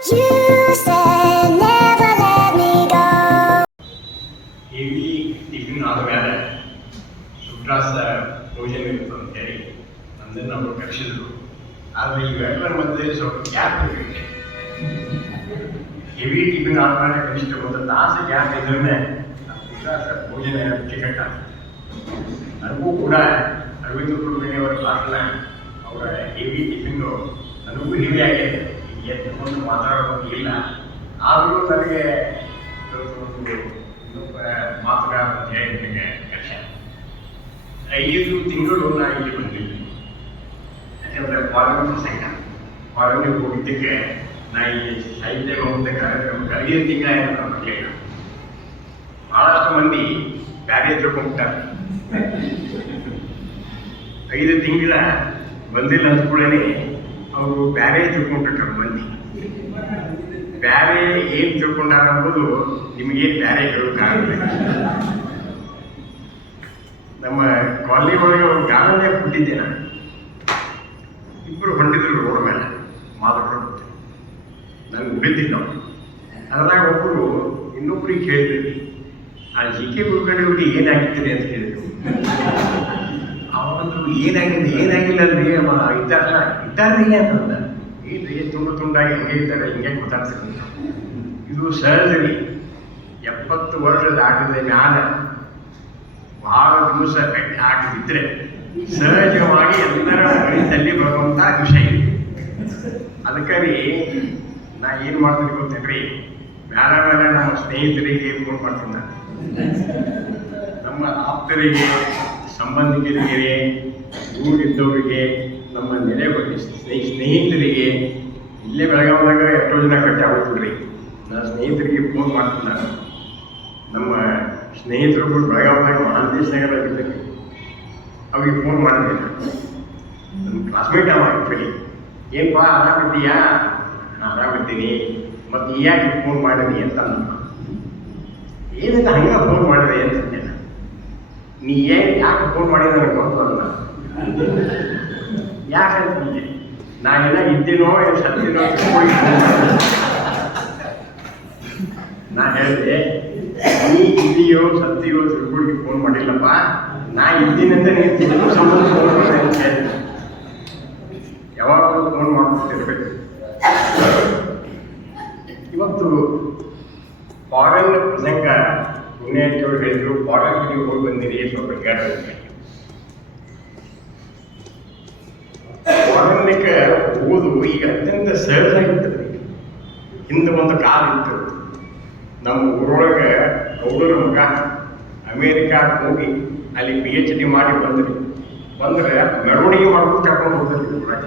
You said never let me go. Heavy tiffin ಆದ ಮೇಲೆ ಸುಬ್ರಾಸ ಭೋಜನ ಇರುತ್ತೆ ಅಂತೇಳಿ ನಮ್ಮದನ್ನು ಅವರು ಕರೆಸಿದ್ರು ಆದರೆ ಇವೆಲ್ಲರ ಮಧ್ಯೆ ಸ್ವಲ್ಪ ಗ್ಯಾಪ್ ಇರಬೇಕು ಹೆವಿ ಟಿಫಿನ್ ಆದ್ಮೇಲೆ ಕನಿಷ್ಠ ಒಂದು ತಾಸು ಗ್ಯಾಪ್ ಇದ್ರೆ ಸುಬ್ರಾಸ ಭೋಜನ ಟಿಕೆಟ್ ನನಗೂ ಕೂಡ ಅರವಿಂದ ಕುಲಕರ್ಣಿಯವರ ಭಾಷಣ ಅವರ ಹೆವಿ ಟಿಫಿನ್ನು ನನಗೂ ಹೆವಿ ಆಗಿದೆ ಮಾತಾಡೋದು ಇಲ್ಲ. ಆದರೂ ನನಗೆ ಮಾತುಗಾರ ಅಂತ ನನಗೆ ಕಷ್ಟ ಐದು ತಿಂಗಳು ನಾ ಇಲ್ಲಿ ಬಂದಿದ್ದೀನಿ. ಯಾಕಂದರೆ ಕಾಲೋನಿ ಸಂಘ ಕಾಲೋನಿಗೆ ಹೋಗಿದ್ದಕ್ಕೆ ನಾ ಈ ಸಾಹಿತ್ಯ ಹೋಗಿದ್ದ ಕಾರ್ಯಕ್ರಮಕ್ಕೆ ಐದು ತಿಂಗಳ ನಾನು ಬರಲಿಲ್ಲ ಭಾಳಷ್ಟು ಮಂದಿ ಬ್ಯಾರೆ ತಿಳ್ಕೊಂಡ್ಬಿಟ್ಟಾರೆ ಐದು ತಿಂಗಳ ಬಂದಿಲ್ಲ ಅಂದ ಕೂಡಲೇ ಅವರು ಬ್ಯಾರೆ ತಿಳ್ಕೊಂಡಿರ್ತಾರೆ ಮಂದಿ. ಬ್ಯಾರೆ ಏನ್ ತಿಳ್ಕೊಂಡಾರ ಅನ್ನೋದು ನಿಮಗೆ ಬ್ಯಾರೆ ಹೇಳೋಕ್ಕಾಗಲ್ಲ ನಮ್ಮ ಕಾಲನಿ ಒಳಗೆ ಅವ್ರು ಗಾಲನೇ ಹುಟ್ಟಿದ್ದೆ ನಾನು. ಇಬ್ಬರು ಹೊಂಟಿದ್ರು ರೋಡ್ ಮೇಲೆ ಮಾತಾಡ್ಕೊಂಡು ನನ್ಗೆ ಉಳಿದಿಲ್ಲ ಅದ್ರಾಗ ಒಬ್ಬರು ಇನ್ನೊಬ್ರಿಗೆ ಕೇಳಿದ್ರಿ ಆ ಜಿ ಕೆ ಕುಲಕರ್ಣಿ ಏನಾಗಿದ್ದೀರಿ ಅಂತ ಕೇಳಿದ್ರು. ಅವಂದ್ರು ಏನಾಗಿದೆ ಏನಾಗಿಲ್ಲ ಅಲ್ರಿ ಅಮ್ಮ ಇದ್ದಾರಲ್ಲ ಇದ್ದಾರ್ರಿ ಅಂತಂದ. ಏನ್ರಿ, ತುಂಡು ತುಂಡಾಗಿ ಹಿಂಗೆ ಇದ್ದಾರೆ, ಹಿಂಗೆ ಗೊತ್ತಾಗ್ತದೆ ಇದು ಸರ್ಜರಿ ಎಪ್ಪತ್ತು ವರ್ಷದ ಆಟದ ಮ್ಯಾಲ ಭಾಳ ದಿವಸ ಬೆಟ್ಟ ಹಾಕಿದ್ರೆ ಸಹಜವಾಗಿ ಎಲ್ಲರ ಗಣಿತಲ್ಲಿ ಬರುವಂಥ ವಿಷಯ ಅದಕ್ಕೆ ರೀ, ನಾ ಏನು ಮಾಡ್ತೀನಿ ಗೊತ್ತೇನ್ರಿ? ಬೇರೆ ಬೇರೆ ನಮ್ಮ ಸ್ನೇಹಿತರಿಗೆ ಫೋನ್ ಮಾಡ್ತೀನಿ ನಮ್ಮ ಆಪ್ತರಿಗೆ ಸಂಬಂಧಿಕರಿಗೆ ಊರಿದ್ದವರಿಗೆ ನಮ್ಮ ನೆರೆ ಬಗ್ಗೆ ಸ್ನೇಹಿ, ಸ್ನೇಹಿತರಿಗೆ, ಇಲ್ಲೇ ಬೆಳಗಾವಿದಾಗ ಎಷ್ಟೋ ಜನ ಕಟ್ಟಿ ರೀ ನಾನು ಸ್ನೇಹಿತರಿಗೆ ಫೋನ್ ಮಾಡ್ತೀನಿ ನಾನು ನಮ್ಮ ಕೂಡ ಬೆಳಗಾವಿದಾಗ ಮಹಾಂತೇಶ್ ನಗರ ಇದ್ದಾರೆ ಅವ್ರಿಗೆ ಫೋನ್ ಮಾಡಿದೆ ನಾನು. ನಮ್ಮ ಕ್ಲಾಸ್ಮೇಟ್ ಅವ ಆ್ಯಕ್ಚುಲಿ ಏನಪ್ಪ ಆರಾಮಿದ್ದೀಯಾ ಆರಾಮಿದ್ದೀನಿ ಮತ್ತು ಯಾಕೆ ಫೋನ್ ಮಾಡಿದೀನಿ ಅಂತ ಅಂದ. ಏನಂತ ಹಂಗೆ ಫೋನ್ ಮಾಡಿದೆ ಅಂತ. ನೀ ಏನು ಯಾಕೆ ಫೋನ್ ಮಾಡಿದ ನನಗೆ ಗೊತ್ತಲ್ಲ ಯಾಕಂತಂದೆ ನಾ ಎಲ್ಲ ಇದ್ದೀನೋ ಸತ್ತಿನೋ ನಾ ಹೇಳಿದೆ, ನೀ ಇದೆಯೋ ಸತ್ತಿಯೋ ತಿಳ್ಕೊಂಡು ಫೋನ್ ಮಾಡಿಲ್ಲಪ್ಪ. ನಾ ಇದ್ದೀನಂತ ನೀನು ಸಂಬಂಧ ಫೋನ್ ಅಂತ ಯಾವಾಗಲೂ ಫೋನ್ ಮಾಡ್ತಿರ್ಬೇಕು ಇವತ್ತು ಫಾರಿನ್ ಪ್ರಸಂಗ ಫಾರಿನ್ ನೀವು ಹೋಗಿ ಬಂದಿರಿ ಸ್ವಲ್ಪ ಕೇಳಬೇಕು ಫಾರಿನ್ಗೆ ಓದು ಈಗ ಅತ್ಯಂತ ಸಹಜ ಇರ್ತದೆ. ಹಿಂದೆ ಒಂದು ಕಾಲ ಇತ್ತು. ನಮ್ಮ ಊರೊಳಗೆ ಗೌಡರ ಮಗ ಅಮೇರಿಕಾ ಹೋಗಿ ಅಲ್ಲಿ ಪಿ ಎಚ್ ಡಿ ಮಾಡಿ ಬಂದ್ರಿ. ಬಂದ್ರೆ ಮೆರವಣಿಗೆ ಮಾಡ್ಕೊಂಡು ಕರ್ಕೊಂಡು ಹೋದ್ರಿ ಊರಾಗ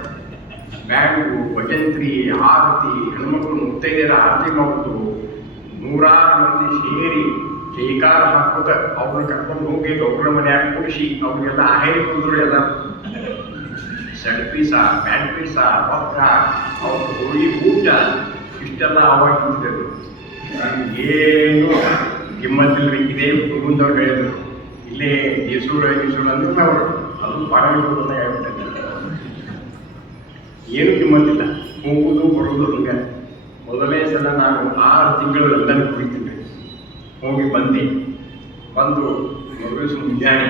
ಬ್ಯಾಂಕು, ಭಜಂತ್ರಿ, ಆರತಿ, ಹೆಣ್ಮಕ್ಳು, ಮುತ್ತೈದೆಯರ ಆರತಿ ಮಾಡೋದು ನೂರಾರು ಮಂದಿ ಸೇರಿ ಜೈಕಾರ ಹಾಕೋದ ಅವ್ರನ್ನ ಕರ್ಕೊಂಡು ಹೋಗಿ ಗೌರವ ಮನೆಯಾಗ ಕೂಡಿಸಿ ಅವ್ರಿಗೆಲ್ಲ ಆಹೇರಿ ಕುಂದ್ರು ಎಲ್ಲ. ಸೆಡ್ ಪೀಸ, ಪ್ಯಾಂಟ್ ಪೀಸ ರೊಕ್ಕ ಅವ್ರ ಹೋಗಿ ಊಟ ಇಷ್ಟೆಲ್ಲ ಅವಾಗ ಇದ್ದಿದ್ದು ಏನು ಕಿಮ್ಮತ್ತಿಲ್ರಿ ಇದೇ ಮುಂದವ್ರು ಹೇಳಿದ್ರು. ಇಲ್ಲೇ ಮೈಸೂರು ಮೈಸೂರು ಅಂದ್ರೆ ನಾವು ಅದು ಪಾಡಬೇಕು ಅಂತ ಏನು ಕಿಮ್ಮತ್ತಿಲ್ಲ. ಹೋಗುದು ಬರುವುದು ಹಂಗೆ. ಮೊದಲನೇ ಸಲ ನಾನು ಆರು ತಿಂಗಳು ಲಂಡನ್ ಹೋಗಿದ್ದೀನಿ ಹೋಗಿ ಬನ್ನಿ ಬಂದು ಮರುದಿವಸ ಮುಂಜಾನೆ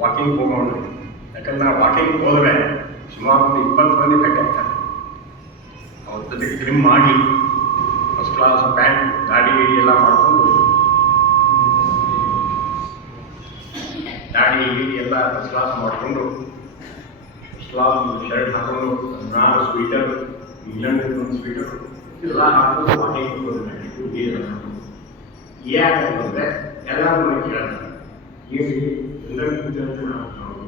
ವಾಕಿಂಗ್ ಹೋಗೋಣ. ಯಾಕಂದ್ರೆ ವಾಕಿಂಗ್ ಹೋದ್ರೆ ಸುಮಾರು ಒಂದು ಇಪ್ಪತ್ತು ಮಂದಿ ಬೇಕಾಗ್ತಾರೆ ಅವ್ರ ಜೊತೆಗೆ ಟ್ರಿಮ್ ಮಾಡಿ ಫಸ್ಟ್ ಕ್ಲಾಸ್ ಪ್ಯಾಂಟ್ ಗಾಡಿ ಗೀಡಿ ಎಲ್ಲ ಮಾಡಿಕೊಂಡು ದಾಡಿ ಗೀಡಿ ಎಲ್ಲ ಫಸ್ಟ್ ಕ್ಲಾಸ್ ಮಾಡಿಕೊಂಡು ಫಸ್ಟ್ ಕ್ಲಾಸ್ ಶರ್ಟ್ ಹಾಕೊಂಡು ನಾರು ಸ್ವೀಟರ್ ಇಂಗ್ಲೆಂಡ್ ಒಂದು ಸ್ವೀಟರ್ ಎಲ್ಲ ಹಾಕೊಂಡು ವಾಕಿಂಗ್ ಹೋಗೋದು ಯಾಕಂತಂದ್ರೆ ಎಲ್ಲರೂ ನನಗೆ ಕೇಳ್ತಾರೆ ಏನು ಎಲ್ಲರೂ ಕೂತ್ಕೊಂಡು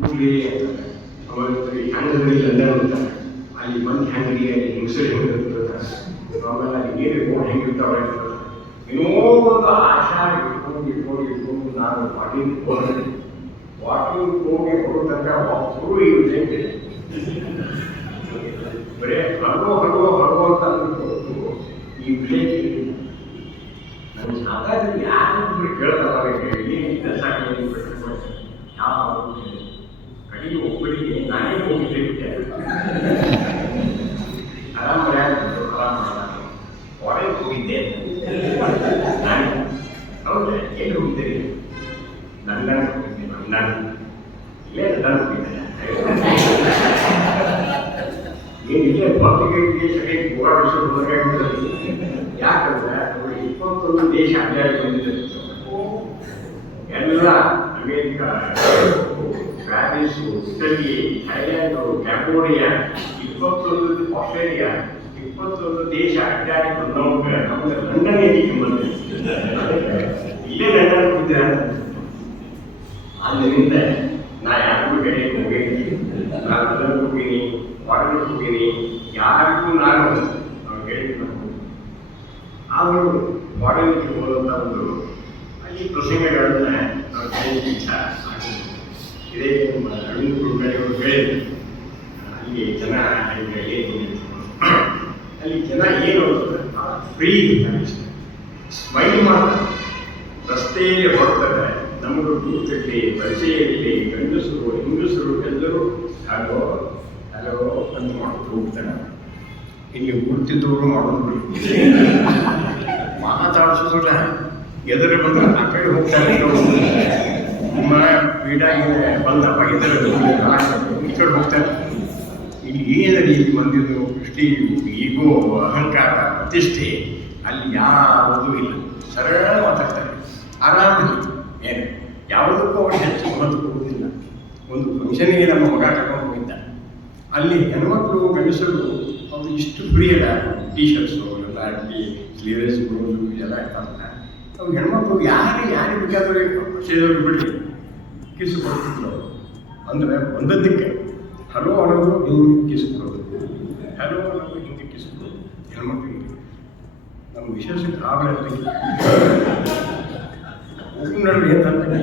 ಕೂಡಲೇ ಆಮೇಲೆ ಹ್ಯಾಂಗದಲ್ಲಿ ಲಂಡನ್ ಅಂತಾರೆ ಅಲ್ಲಿ ಮಂದಿ ಹ್ಯಾಂಗರಿ ಅಲ್ಲಿ ಹೆಂಗಸರು ಹೆಂಗೆ ಇರ್ತಾರೆ ಆಮೇಲೆ ಅಲ್ಲಿ ನೀರು ಹೆಂಗಿರ್ತಾವೆ ಏನೋ ಒಂದು ಆಶಾ ಇಟ್ಕೊಂಡು ಇಟ್ಕೊಂಡು ಇಟ್ಕೊಂಡು ನಾನು ವಾಕಿಂಗ್ ಹೋದ್ರೆ ವಾಕಿಂಗ್ ಹೋಗಿ ಬರೋ ತನಕ ವಾಕ್ಸರು ಇರುತ್ತೆ ಬರೇ ಹಲೋ ಹಲೋ ಹಲೋ ಅಂತ ಅಂದ್ಬಿಟ್ಟು ಈ ವಿಷಯ ಹಾಗಾದ್ರೆ ಯಾರು ಕೇಳ್ತಾರ ಏನು ಕೆಲಸ ಯಾವ ಕಡೆಗೆ ಒಬ್ಬರಿಗೆ ನಾನೇ ಹೋಗಿದ್ದೆ ಆರಾಮ ಆರಾಮ ಕಾಲೇಜ್ ಹೋಗಿದ್ದೆ ನಾನು ಹೌದಾ ಏನು ಹೋಗಿದ್ದೇನೆ ನನ್ನ ಹೋಗಿದ್ದೆ ನನ್ನ ಇಲ್ಲೇ ನಾನು ಹೋಗಿದ್ದೆ ಏನು ಇಲ್ಲೇ ಪಬ್ಲಿಕ್ ಎಜುಕೇಶನ್ ಹೋರಾಡಿಸೋದು ಯಾಕೆ ಇಪ್ಪತ್ತೊಂದು ದೇಶ ಅಡ್ಡಾಡಿ ಬಂದಿದೆ ಎಲ್ಲ America Paris Italy, Thailand, Cambodia, ಇಪ್ಪತ್ತೊಂದು ಆಸ್ಟ್ರೇಲಿಯಾ, ಇಪ್ಪತ್ತೊಂದು ದೇಶ ಅಡ್ಡಾಡಿ ಬಂದವಾಗ ನಮಗೆ ಲಂಡನ್ ಏನಿಗೆ ಬಂದಿದೆ? ಇಲ್ಲೇ ಲಂಡನ್ ಹೋಗಿದ್ದೀರ? ಆದ್ದರಿಂದ ನಾ ಯಾರಿಗೂ ಹೇಳಿ ಹೋಗೇನಿ ನಾನು ಲಂಡನ್ ಹೋಗಿನಿ ಹೊರಗೆ ಹೋಗೀನಿ. ಯಾರಿಗೂ ನಾನು ಹೇಳಿಲ್ಲ. ಆದರೂ ಮಾಡಲಿಕ್ಕೆ ಮೂಲಕ ಒಂದು ಈ ಪ್ರಸಂಗಗಳನ್ನ ನಾವು ಆಗಿದೆ. ಇದೇ ನಮ್ಮ ನಡೆಯುವ ಹೇಳಿದ್ರು. ಅಲ್ಲಿ ಜನ ಅಲ್ಲಿ ಏನು ಅಲ್ಲಿ ಜನ ಏನು ಫ್ರೀ ಸ್ಮೈಲ್ ಮಾತ್ರ. ರಸ್ತೆಯಲ್ಲಿ ಹೊರಡ್ತಾರೆ. ನಮಗೆ ಕೂತಿರಲಿ ಇರಲಿ, ಗಂಡಸರು, ಹೆಂಗಸರು, ಎಲ್ಲರೂ, ಹಲೋ ಹಲೋ ಅಂತ ಮಾಡ್ಕೊಂಡು ಹೋಗ್ತಾರೆ. ಇಲ್ಲಿ ಕೂರ್ತಿದ್ದವರು ಮಾಡೋದು ಮಾತಾಡಿಸೋದ್ರ ಎದುರು ಬಂದ್ರೆ ಆ ಕಡೆ ಹೋಗ್ತಾರೆ. ನಿಮ್ಮ ಪೀಡಾಗಿದೆ ಬಂದಪ್ಪ, ಎದುರು ಕಡೆ ಹೋಗ್ತಾರೆ. ಇಲ್ಲಿ ಏನಲ್ಲಿ ಇಲ್ಲಿ ಬಂದಿದ್ದು ಕೃಷ್ಟಿ ಈಗೋ, ಅಹಂಕಾರ, ಪ್ರತಿಷ್ಠೆ, ಅಲ್ಲಿ ಯಾವುದೂ ಇಲ್ಲ. ಸರಳ ಮಾತಾಡ್ತಾರೆ. ಆರಾಮಲ್ಲಿ ಏನು? ಯಾವುದಕ್ಕೂ ಅವ್ರು ಹೆಚ್ಚು ಮಹತ್ವ ಕೊಡುವುದಿಲ್ಲ. ಒಂದು ಫಂಕ್ಷನ್ಗೆ ನಮ್ಮ ಮಗ ಕರ್ಕೊಂಡು ಹೋಗಿದ್ದ ಅಲ್ಲಿ ಹೆಣ್ಮಕ್ಳು ಗಂಡಸರು, ಅವರು ಇಷ್ಟು ಫ್ರೀ ಟೀ ಶರ್ಟ್ಸು ಎಲ್ಲ ಟಿ ಸ್ಲೀವ್ಲೆಸ್ ಬ್ಲೌಸು ಎಲ್ಲ ಇರ್ತಾರಲ್ಲ ಅವು ಹೆಣ್ಮಕ್ಳು ಯಾರು ಯಾರಿಗೆ ಬೇಕಾದ್ರೆ ಸೇದವ್ರಿಗೆ ಬಿಡಲಿ ಕಿಸ್ ಕೊಡ್ತಿದ್ರು ಅವರು ಅಂದರೆ ಒಂದದ್ದಕ್ಕೆ ಹಲೋ ಅನ್ನೋದು ಹಿಂಗೆ ಕಿಸ್ ಕೊಡೋದು ಹಲೋ ಅನ್ನೋದು ಹಿಂಗೆ ಕಿಸ್ ಕೊಡೋದು ಹೆಣ್ಮಕ್ಳಿಗೆ ನಮ್ಮ ವಿಶೇಷ ಕಾವಲ ಹೋಗು ನಡ್ರಿ ಅಂತಂದ್ರೆ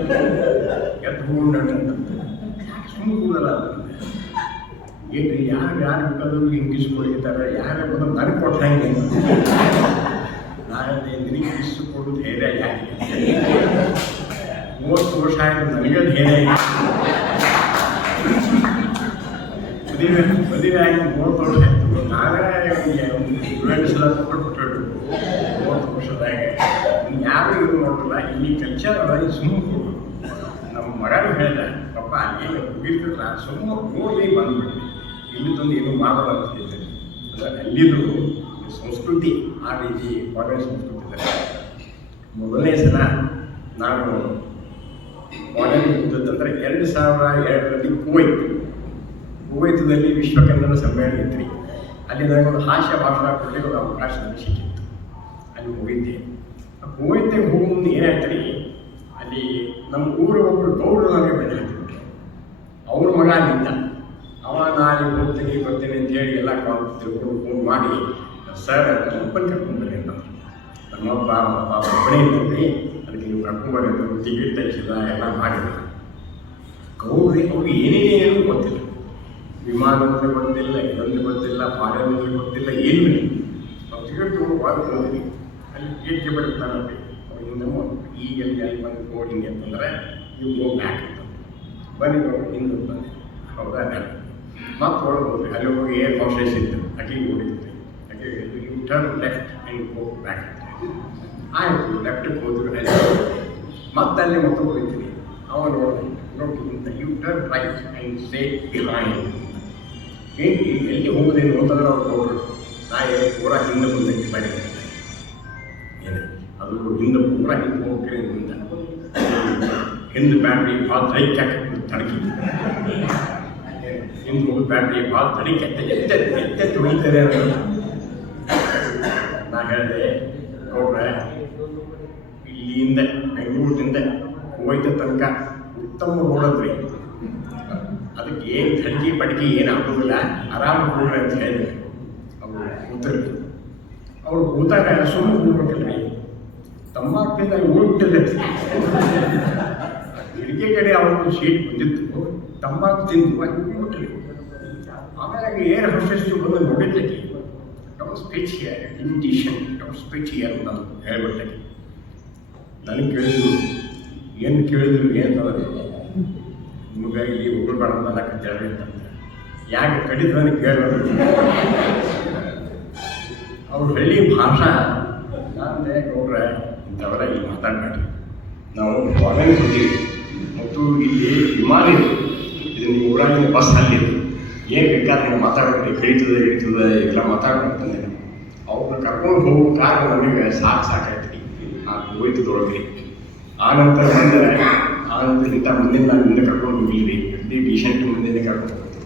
ಎದ್ದು ಹೋಗು ನಡ್ರಿ ಅಂತಂದ್ರೆ ಸುಮ್ಮನೆ ಕೂಡಲ್ಲ ಅಂತಂದ್ರೆ ಏನ್ರಿ ಯಾರು ಯಾರು ಬೇಕಾದ್ರು ಹಿಂಗೆ ಕಿಸ್ಕೊಳಿತಾರೆ ಯಾರೇ ಬಂದು ನನಗೆ ಕೊಟ್ಟ ಹೆಂಗೆ ನಾನು ನಿನಗೆ ಇಷ್ಟು ಕೊಡೋದು ಧೈರ್ಯ ಮೂವತ್ತು ವರ್ಷ ಆಯಿತು, ನನಗೆ ಧೈರ್ಯ ಮದುವೆ ಮದುವೆ ಆಗಿ ಮೂವತ್ತು ವರ್ಷ ಆಯಿತು. ನಾವೇ ಒಂದು ಸಲ ಕೊಟ್ಟು ಮೂವತ್ತು ವರ್ಷದಾಗ ಯಾರು ಇದು ನೋಡಿಲ್ಲ ಇಲ್ಲಿ ಕಲ್ಚರ್ ಅದ ಈ ಸುಮ್ಮನೆ ಕೊಡು ನಮ್ಮ ಮಗನು ಹೇಳಿದ, ಪಪ್ಪ ಏನು ಹೋಗಿರ್ತಿಲ್ಲ ಸುಮ್ಮನೆ ನೋಡಿ ಬಂದ್ಬಿಟ್ಟು ಇಲ್ಲಿ ತಂದು ಏನು ಮಾಡಲ್ಲ ಅಂತ ಹೇಳಿದ್ದಾರೆ ಅಲ್ಲಿದ್ದು ಅಲ್ಲಿದು ಸಂಸ್ಕೃತಿ ಆ ರೀತಿ ಒಳ್ಳೆಯ ಸಂಸ್ಕೃತಿ ಮೊದಲನೇ ಸಲ ನಾನು ಮೊದಲನೇ ಹೋದದಂದ್ರೆ ಎರಡು ಸಾವಿರ ಎರಡರಲ್ಲಿ ಕುವೈತ್ ಕುವೈತದಲ್ಲಿ ವಿಶ್ವ ಕನ್ನಡ ಸಮ್ಮೇಳನ ಇತ್ತು ಅಲ್ಲಿ ನನಗೊಂದು ಹಾಸ್ಯ ಭಾಷಣ ಕೊಡಲಿಕ್ಕೆ ಒಂದು ಅವಕಾಶ ನನಗೆ ಸಿಕ್ಕಿತ್ತು. ಅಲ್ಲಿ ಹೋಗಿದ್ದೆ. ಆ ಕುವೈತಿಗೆ ಹೋಗೋ ಮುಂದೆ ಏನಾಯ್ತು ರೀ ಅಲ್ಲಿ ನಮ್ಮ ಊರ ಒಬ್ಬರು ಗೌಡರು ನನಗೆ ಹಾಕಿಬಿಟ್ರು ಅವ್ರ ಮಗ ಅಲ್ಲಿದ್ದ. ಅವ, ನಾನು ಹೋಗ್ತೀನಿ, ಬರ್ತೀನಿ ಅಂತ ಹೇಳಿ ಎಲ್ಲ ಕಾಲ್ ತಿಳ್ಕೊಂಡು ಫೋನ್ ಮಾಡಿ ಸರ್ ನಮ್ಮಪ್ಪನ ಕರ್ಕೊಂಡ್ಬರ್ರಿ ಅಂತ ನಮ್ಮಪ್ಪ ನಮ್ಮಪ್ಪ ಒಬ್ಬನೇ ಇದ್ದಲ್ಲಿ ಅದಕ್ಕೆ ನೀವು ಕರ್ಕೊಂಡ್ಬರ್ರಿ ಅಂತ ಟಿಕೆಟ್ ತೆಗಿಸಿದ, ಎಲ್ಲ ಮಾಡಿದ. ಗೌರಿ, ಅವ್ರಿಗೆ ಏನೇನು ಗೊತ್ತಿಲ್ಲ. ವಿಮಾನ ಅಂದ್ರೆ ಗೊತ್ತಿಲ್ಲ ಇದೊಂದು ಗೊತ್ತಿಲ್ಲ ಫಾರಿನ್ ಅಂದ್ರೆ ಗೊತ್ತಿಲ್ಲ ಏನು ಅವ್ರು ಟಿಕೆಟ್ ತೊಗೊಂಡು ಹೋದ್ವಿ. ಅಲ್ಲಿ ಗೇಟ್ಗೆ ಬರ್ತಾನಲ್ರಿ ಅವ್ರಿಂದ ಈಗ ಅಲ್ಲಿ ಬಂದು ನೋಡಿ ಹಿಂಗೆ ಅಂತಂದ್ರೆ ನೀವು ಹೋಗಿ ಬ್ಯಾಕ್ ಅಂತ. ಬನ್ನಿ ನೋಡಿ ಹಿಂದೆ ಬಂದೆ ಹೌದಾ? ಮತ್ತೆ ಒಳಗೆ ಹೋಗ್ರಿ ಅಲ್ಲಿ ಹೋಗಿ ಏರ್ ಕಾನ್ಫರೆನ್ಸ್ ಇತ್ತು. ಅಟ್ಲಿಗೆ ಅಕ್ಕಿ U turn left and go back ಆಯಿತು ಲೆಫ್ಟಿಗೆ ಹೋದ್ವಿ ಅಲ್ಲಿ ಮತ್ತೆ ಅಲ್ಲಿ ಮತ್ತೆ ಹೋಗಿದ್ದೀನಿ ಅವ ನೋಡಿ ನೋಡಿ U turn right and stay behind ಏನು ಎಲ್ಲಿ ಹೋಗೋದೇನು ಅಂತಂದ್ರೆ ಅವ್ರು ನೋಡ್ರು. ನಾ ಏನು ಪೂರ ಹಿಂದೆ ಮುಂದಕ್ಕೆ ಮಾಡಿ ಏನು? ಅದು ಹಿಂದೆ ಪೂರ ಹಿಂದೆ ಹೋಗ್ತೀನಿ ಮುಂದೆ ಹಿಂದೆ ಬ್ಯಾಟ್ರಿ ಭಾಳ ತಡಿಕೆ ಹಾಕಿ ತಡಕಿ ಹಿಂದೆ ಹೋಗಿ ಬ್ಯಾಟ್ರಿ ಭಾಳ ತಡಿಕೆ ಎತ್ತೆ ಎತ್ತೆ ತುಳಿತಾರೆ ಅನ್ನೋದು ನಾ ಹೇಳಿದೆ ನೋಡ್ರೆ ಇಲ್ಲಿಂದ ಬೆಂಗಳೂರಿನಿಂದ ಹೋಯ್ತ ತನಕ ಉತ್ತಮ ರೋಡದ್ರಿ ಅದಕ್ಕೆ ಏನು ಧಡ್ಗಿ ಬಡ್ಗಿ ಏನು ಆಗೋದಿಲ್ಲ ಆರಾಮ ಹೋಗ್ರಿ ಅಂತ ಹೇಳಿದೆ ಅವರು ಕೂತರು. ಅವ್ರು ಕೂತಾಗ ಸುಮ್ಮನೆ ಕೂಡ್ಬೇಕಲ್ರಿ ತಂಬಾಕಿಂದ ಊಟಿಲ್ಲ ಕಿಟಕಿ ಕಡೆ ಅವ್ರದ್ದು ಶೀಟ್ ಬಂದಿತ್ತು ತಂಬಾಕು ತಿಂದು ಕೂತ್ರಿ ಆಮೇಲೆ ಏರ್ ಹೊಸೆಸ್ ಬಂದು ನೋಡಿದ್ದಕ್ಕೆ down speech here invitation down speech here ಅಂತ ಹೇಳ್ಬಿಟ್ಟೆ ನನಗೆ ಕೇಳಿದ್ರು ಏನು ಕೇಳಿದ್ರು ಏನಂತಂದ್ರೆ ನಿಮಗೆ ಇಲ್ಲಿ ಉಗುಳ್ಬೇಡ ಅಂತ ಅನ್ನಕತ್ತೇಳಿ ಅಂತ. ಯಾಕೆ ಕಡಿದ್ರು ನನಗೆ ಕೇಳೋದು ಅವ್ರ ಹಳ್ಳಿ ಭಾಷಾ. ನಾನೇ ನೋಡ್ರೆ ಇಂಥವರ ಇಲ್ಲಿ ಮಾತಾಡ್ಬೇಡ್ರಿ. ನಾವು ಫಾರಿನ್ ಹೋಗ್ತೀವಿ ಮತ್ತು ಇಲ್ಲಿ ವಿಮಾನ ಇದೆ. ಇದು ನಿಮ್ಮ ಊರಾಗಿನ ಬಸ್ ಅಲ್ಲಿದೆ. ಏನು ಬೇಕಾದ್ರೆ ಮಾತಾಡೋದು ಕೇಳ್ತದೆ ಇರ್ತದೆ, ಎಲ್ಲ ಮಾತಾಡ್ಬೇಕಂತಂದೆ ಅವ್ರನ್ನ ಕರ್ಕೊಂಡು ಹೋಗೋ ಕಾರಣ ನನಗೆ ಸಾಕು ಸಾಕಾಯ್ತು. ಆ ಹೋಯ್ತದೊಳಗೆ ಆ ನಂತರ ಬಂದರೆ, ಆ ನಂತರ ಇಂಥ ಮುಂದಿನ ನಾನು ಮುಂದೆ ಕರ್ಕೊಂಡು ಹೋಗಿದ್ವಿ ಇಡೀ ಪೇಷಂಟ್ ಮುಂದೆ ಕರ್ಕೊಂಡು ಹೋಗ್ತು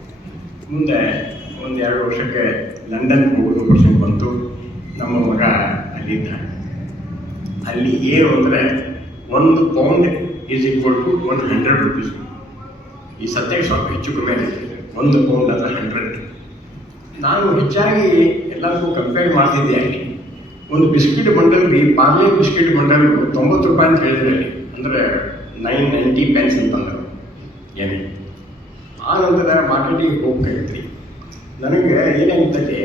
ಮುಂದೆ ಒಂದು ಎರಡು ವರ್ಷಕ್ಕೆ ಲಂಡನ್ ಹೋಗೋದು ಪರ್ಸೆಂಟ್ ಬಂತು ನಮ್ಮ ಮಗ ಅಲ್ಲಿದ್ದ ಅಲ್ಲಿ ಏನು ಅಂದರೆ ಒಂದು pound is equal to one hundred rupees ಈ ಸದ್ಯಕ್ಕೆ ಸ್ವಲ್ಪ ಹೆಚ್ಚು ಕಮ್ಮಿ ಆಗಿದೆ. ಒಂದು ಪೌಂಡ್ ಅಂದರೆ ಹಂಡ್ರೆಡ್ ನಾನು ಹೆಚ್ಚಾಗಿ ಎಲ್ಲರಿಗೂ ಕಂಪೇರ್ ಮಾಡ್ತಿದ್ದೆ ಅಲ್ಲಿ. ಒಂದು ಬಿಸ್ಕಿಟ್ ಬಂಡಲ್ಗೆ ಪಾರ್ಲೆ ಬಿಸ್ಕಿಟ್ ಬಂಡಲ್ ತೊಂಬತ್ತು ರೂಪಾಯಿ ಅಂತ ಹೇಳಿದ್ರೆ ಅಲ್ಲಿ, ಅಂದರೆ ನೈನ್ ನೈಂಟಿ ಪೆನ್ಸ್ ಅಂತಂದರು ಏನು ಆ ನಂತರ ಮಾರ್ಕೆಟಿಗೆ ಹೋಗ್ಬೇಕಾಗಿತ್ತು ನನಗೆ ಏನಾಗುತ್ತೆ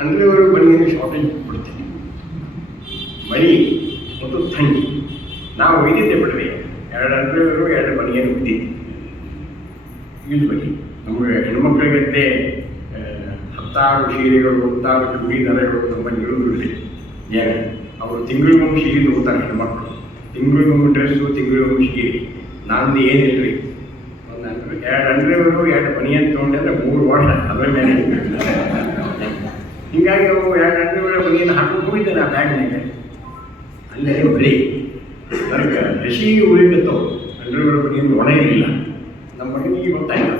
ಅಂಗಡಿಯವರು ಬನಿಯನ್ನು ಶಾರ್ಟೇಜ್ ಬಿಡ್ತೀನಿ ಮಳಿ ಮತ್ತು ಥಂಡಿ. ನಾವು ಒಯ್ದಿದ್ದೆ ಬಿಡ್ರಿ. ಎರಡು ಅಂಗಡಿಯವರು, ಎರಡು ಬಣ್ಣ ಬಿದ್ದಿದ್ದೆ ಇಲ್ಲಿ ಬನ್ನಿ ನಮಗೆ ಹೆಣ್ಮಕ್ಳಿಗಂತೆ ಹತ್ತಾರು ಸೀರೆಗಳು ಹತ್ತಾರು ಚೂಡಿದಾರಗಳು ನಮ್ಮಲ್ಲಿ ಇರುವುದಿಲ್ಲ. ಏನು ಅವರು ತಿಂಗಳಿಗೊಮ್ಮೆ ಸೀರೆ ತಗೋತಾರೆ ಹೆಣ್ಮಕ್ಳು. ತಿಂಗಳಿಗೊಮ್ಮೆ ಡ್ರೆಸ್ಸು ತಿಂಗಳಿಗೊಮ್ಮೆ ಸೀರೆ ನಂದು ಏನಿಲ್ಲ ಒಂದು ಎರಡು ಅಂಡ್ರೆಗಳು ಎರಡು ಬನಿಯನ್ ತೊಗೊಂಡ್ರೆ ಮೂರು ವರ್ಷ ಅದರ ಮೇಲೆ. ಹೀಗಾಗಿ ಅವು ಎರಡು ಅಂಡ್ರೆಗಳ ಬನಿಯನ್ ಹಾಕೊಂಡು ಹೋಗಿದ್ದೆ ನಾ ಬ್ಯಾಗ್ನಾಗ ಅಲ್ಲೇ ಬಳಿ ಅದಕ್ಕೆ ಹಸಿಗೆ ಉಳಿಬೇಕು ಅಂಡ್ರೆಗಳ ಬನಿಯನ್ ಒಣ ಇರಲಿಲ್ಲ ನಮ್ಮ ಮಗನಿಗೆ ಗೊತ್ತಾಯ್ತು.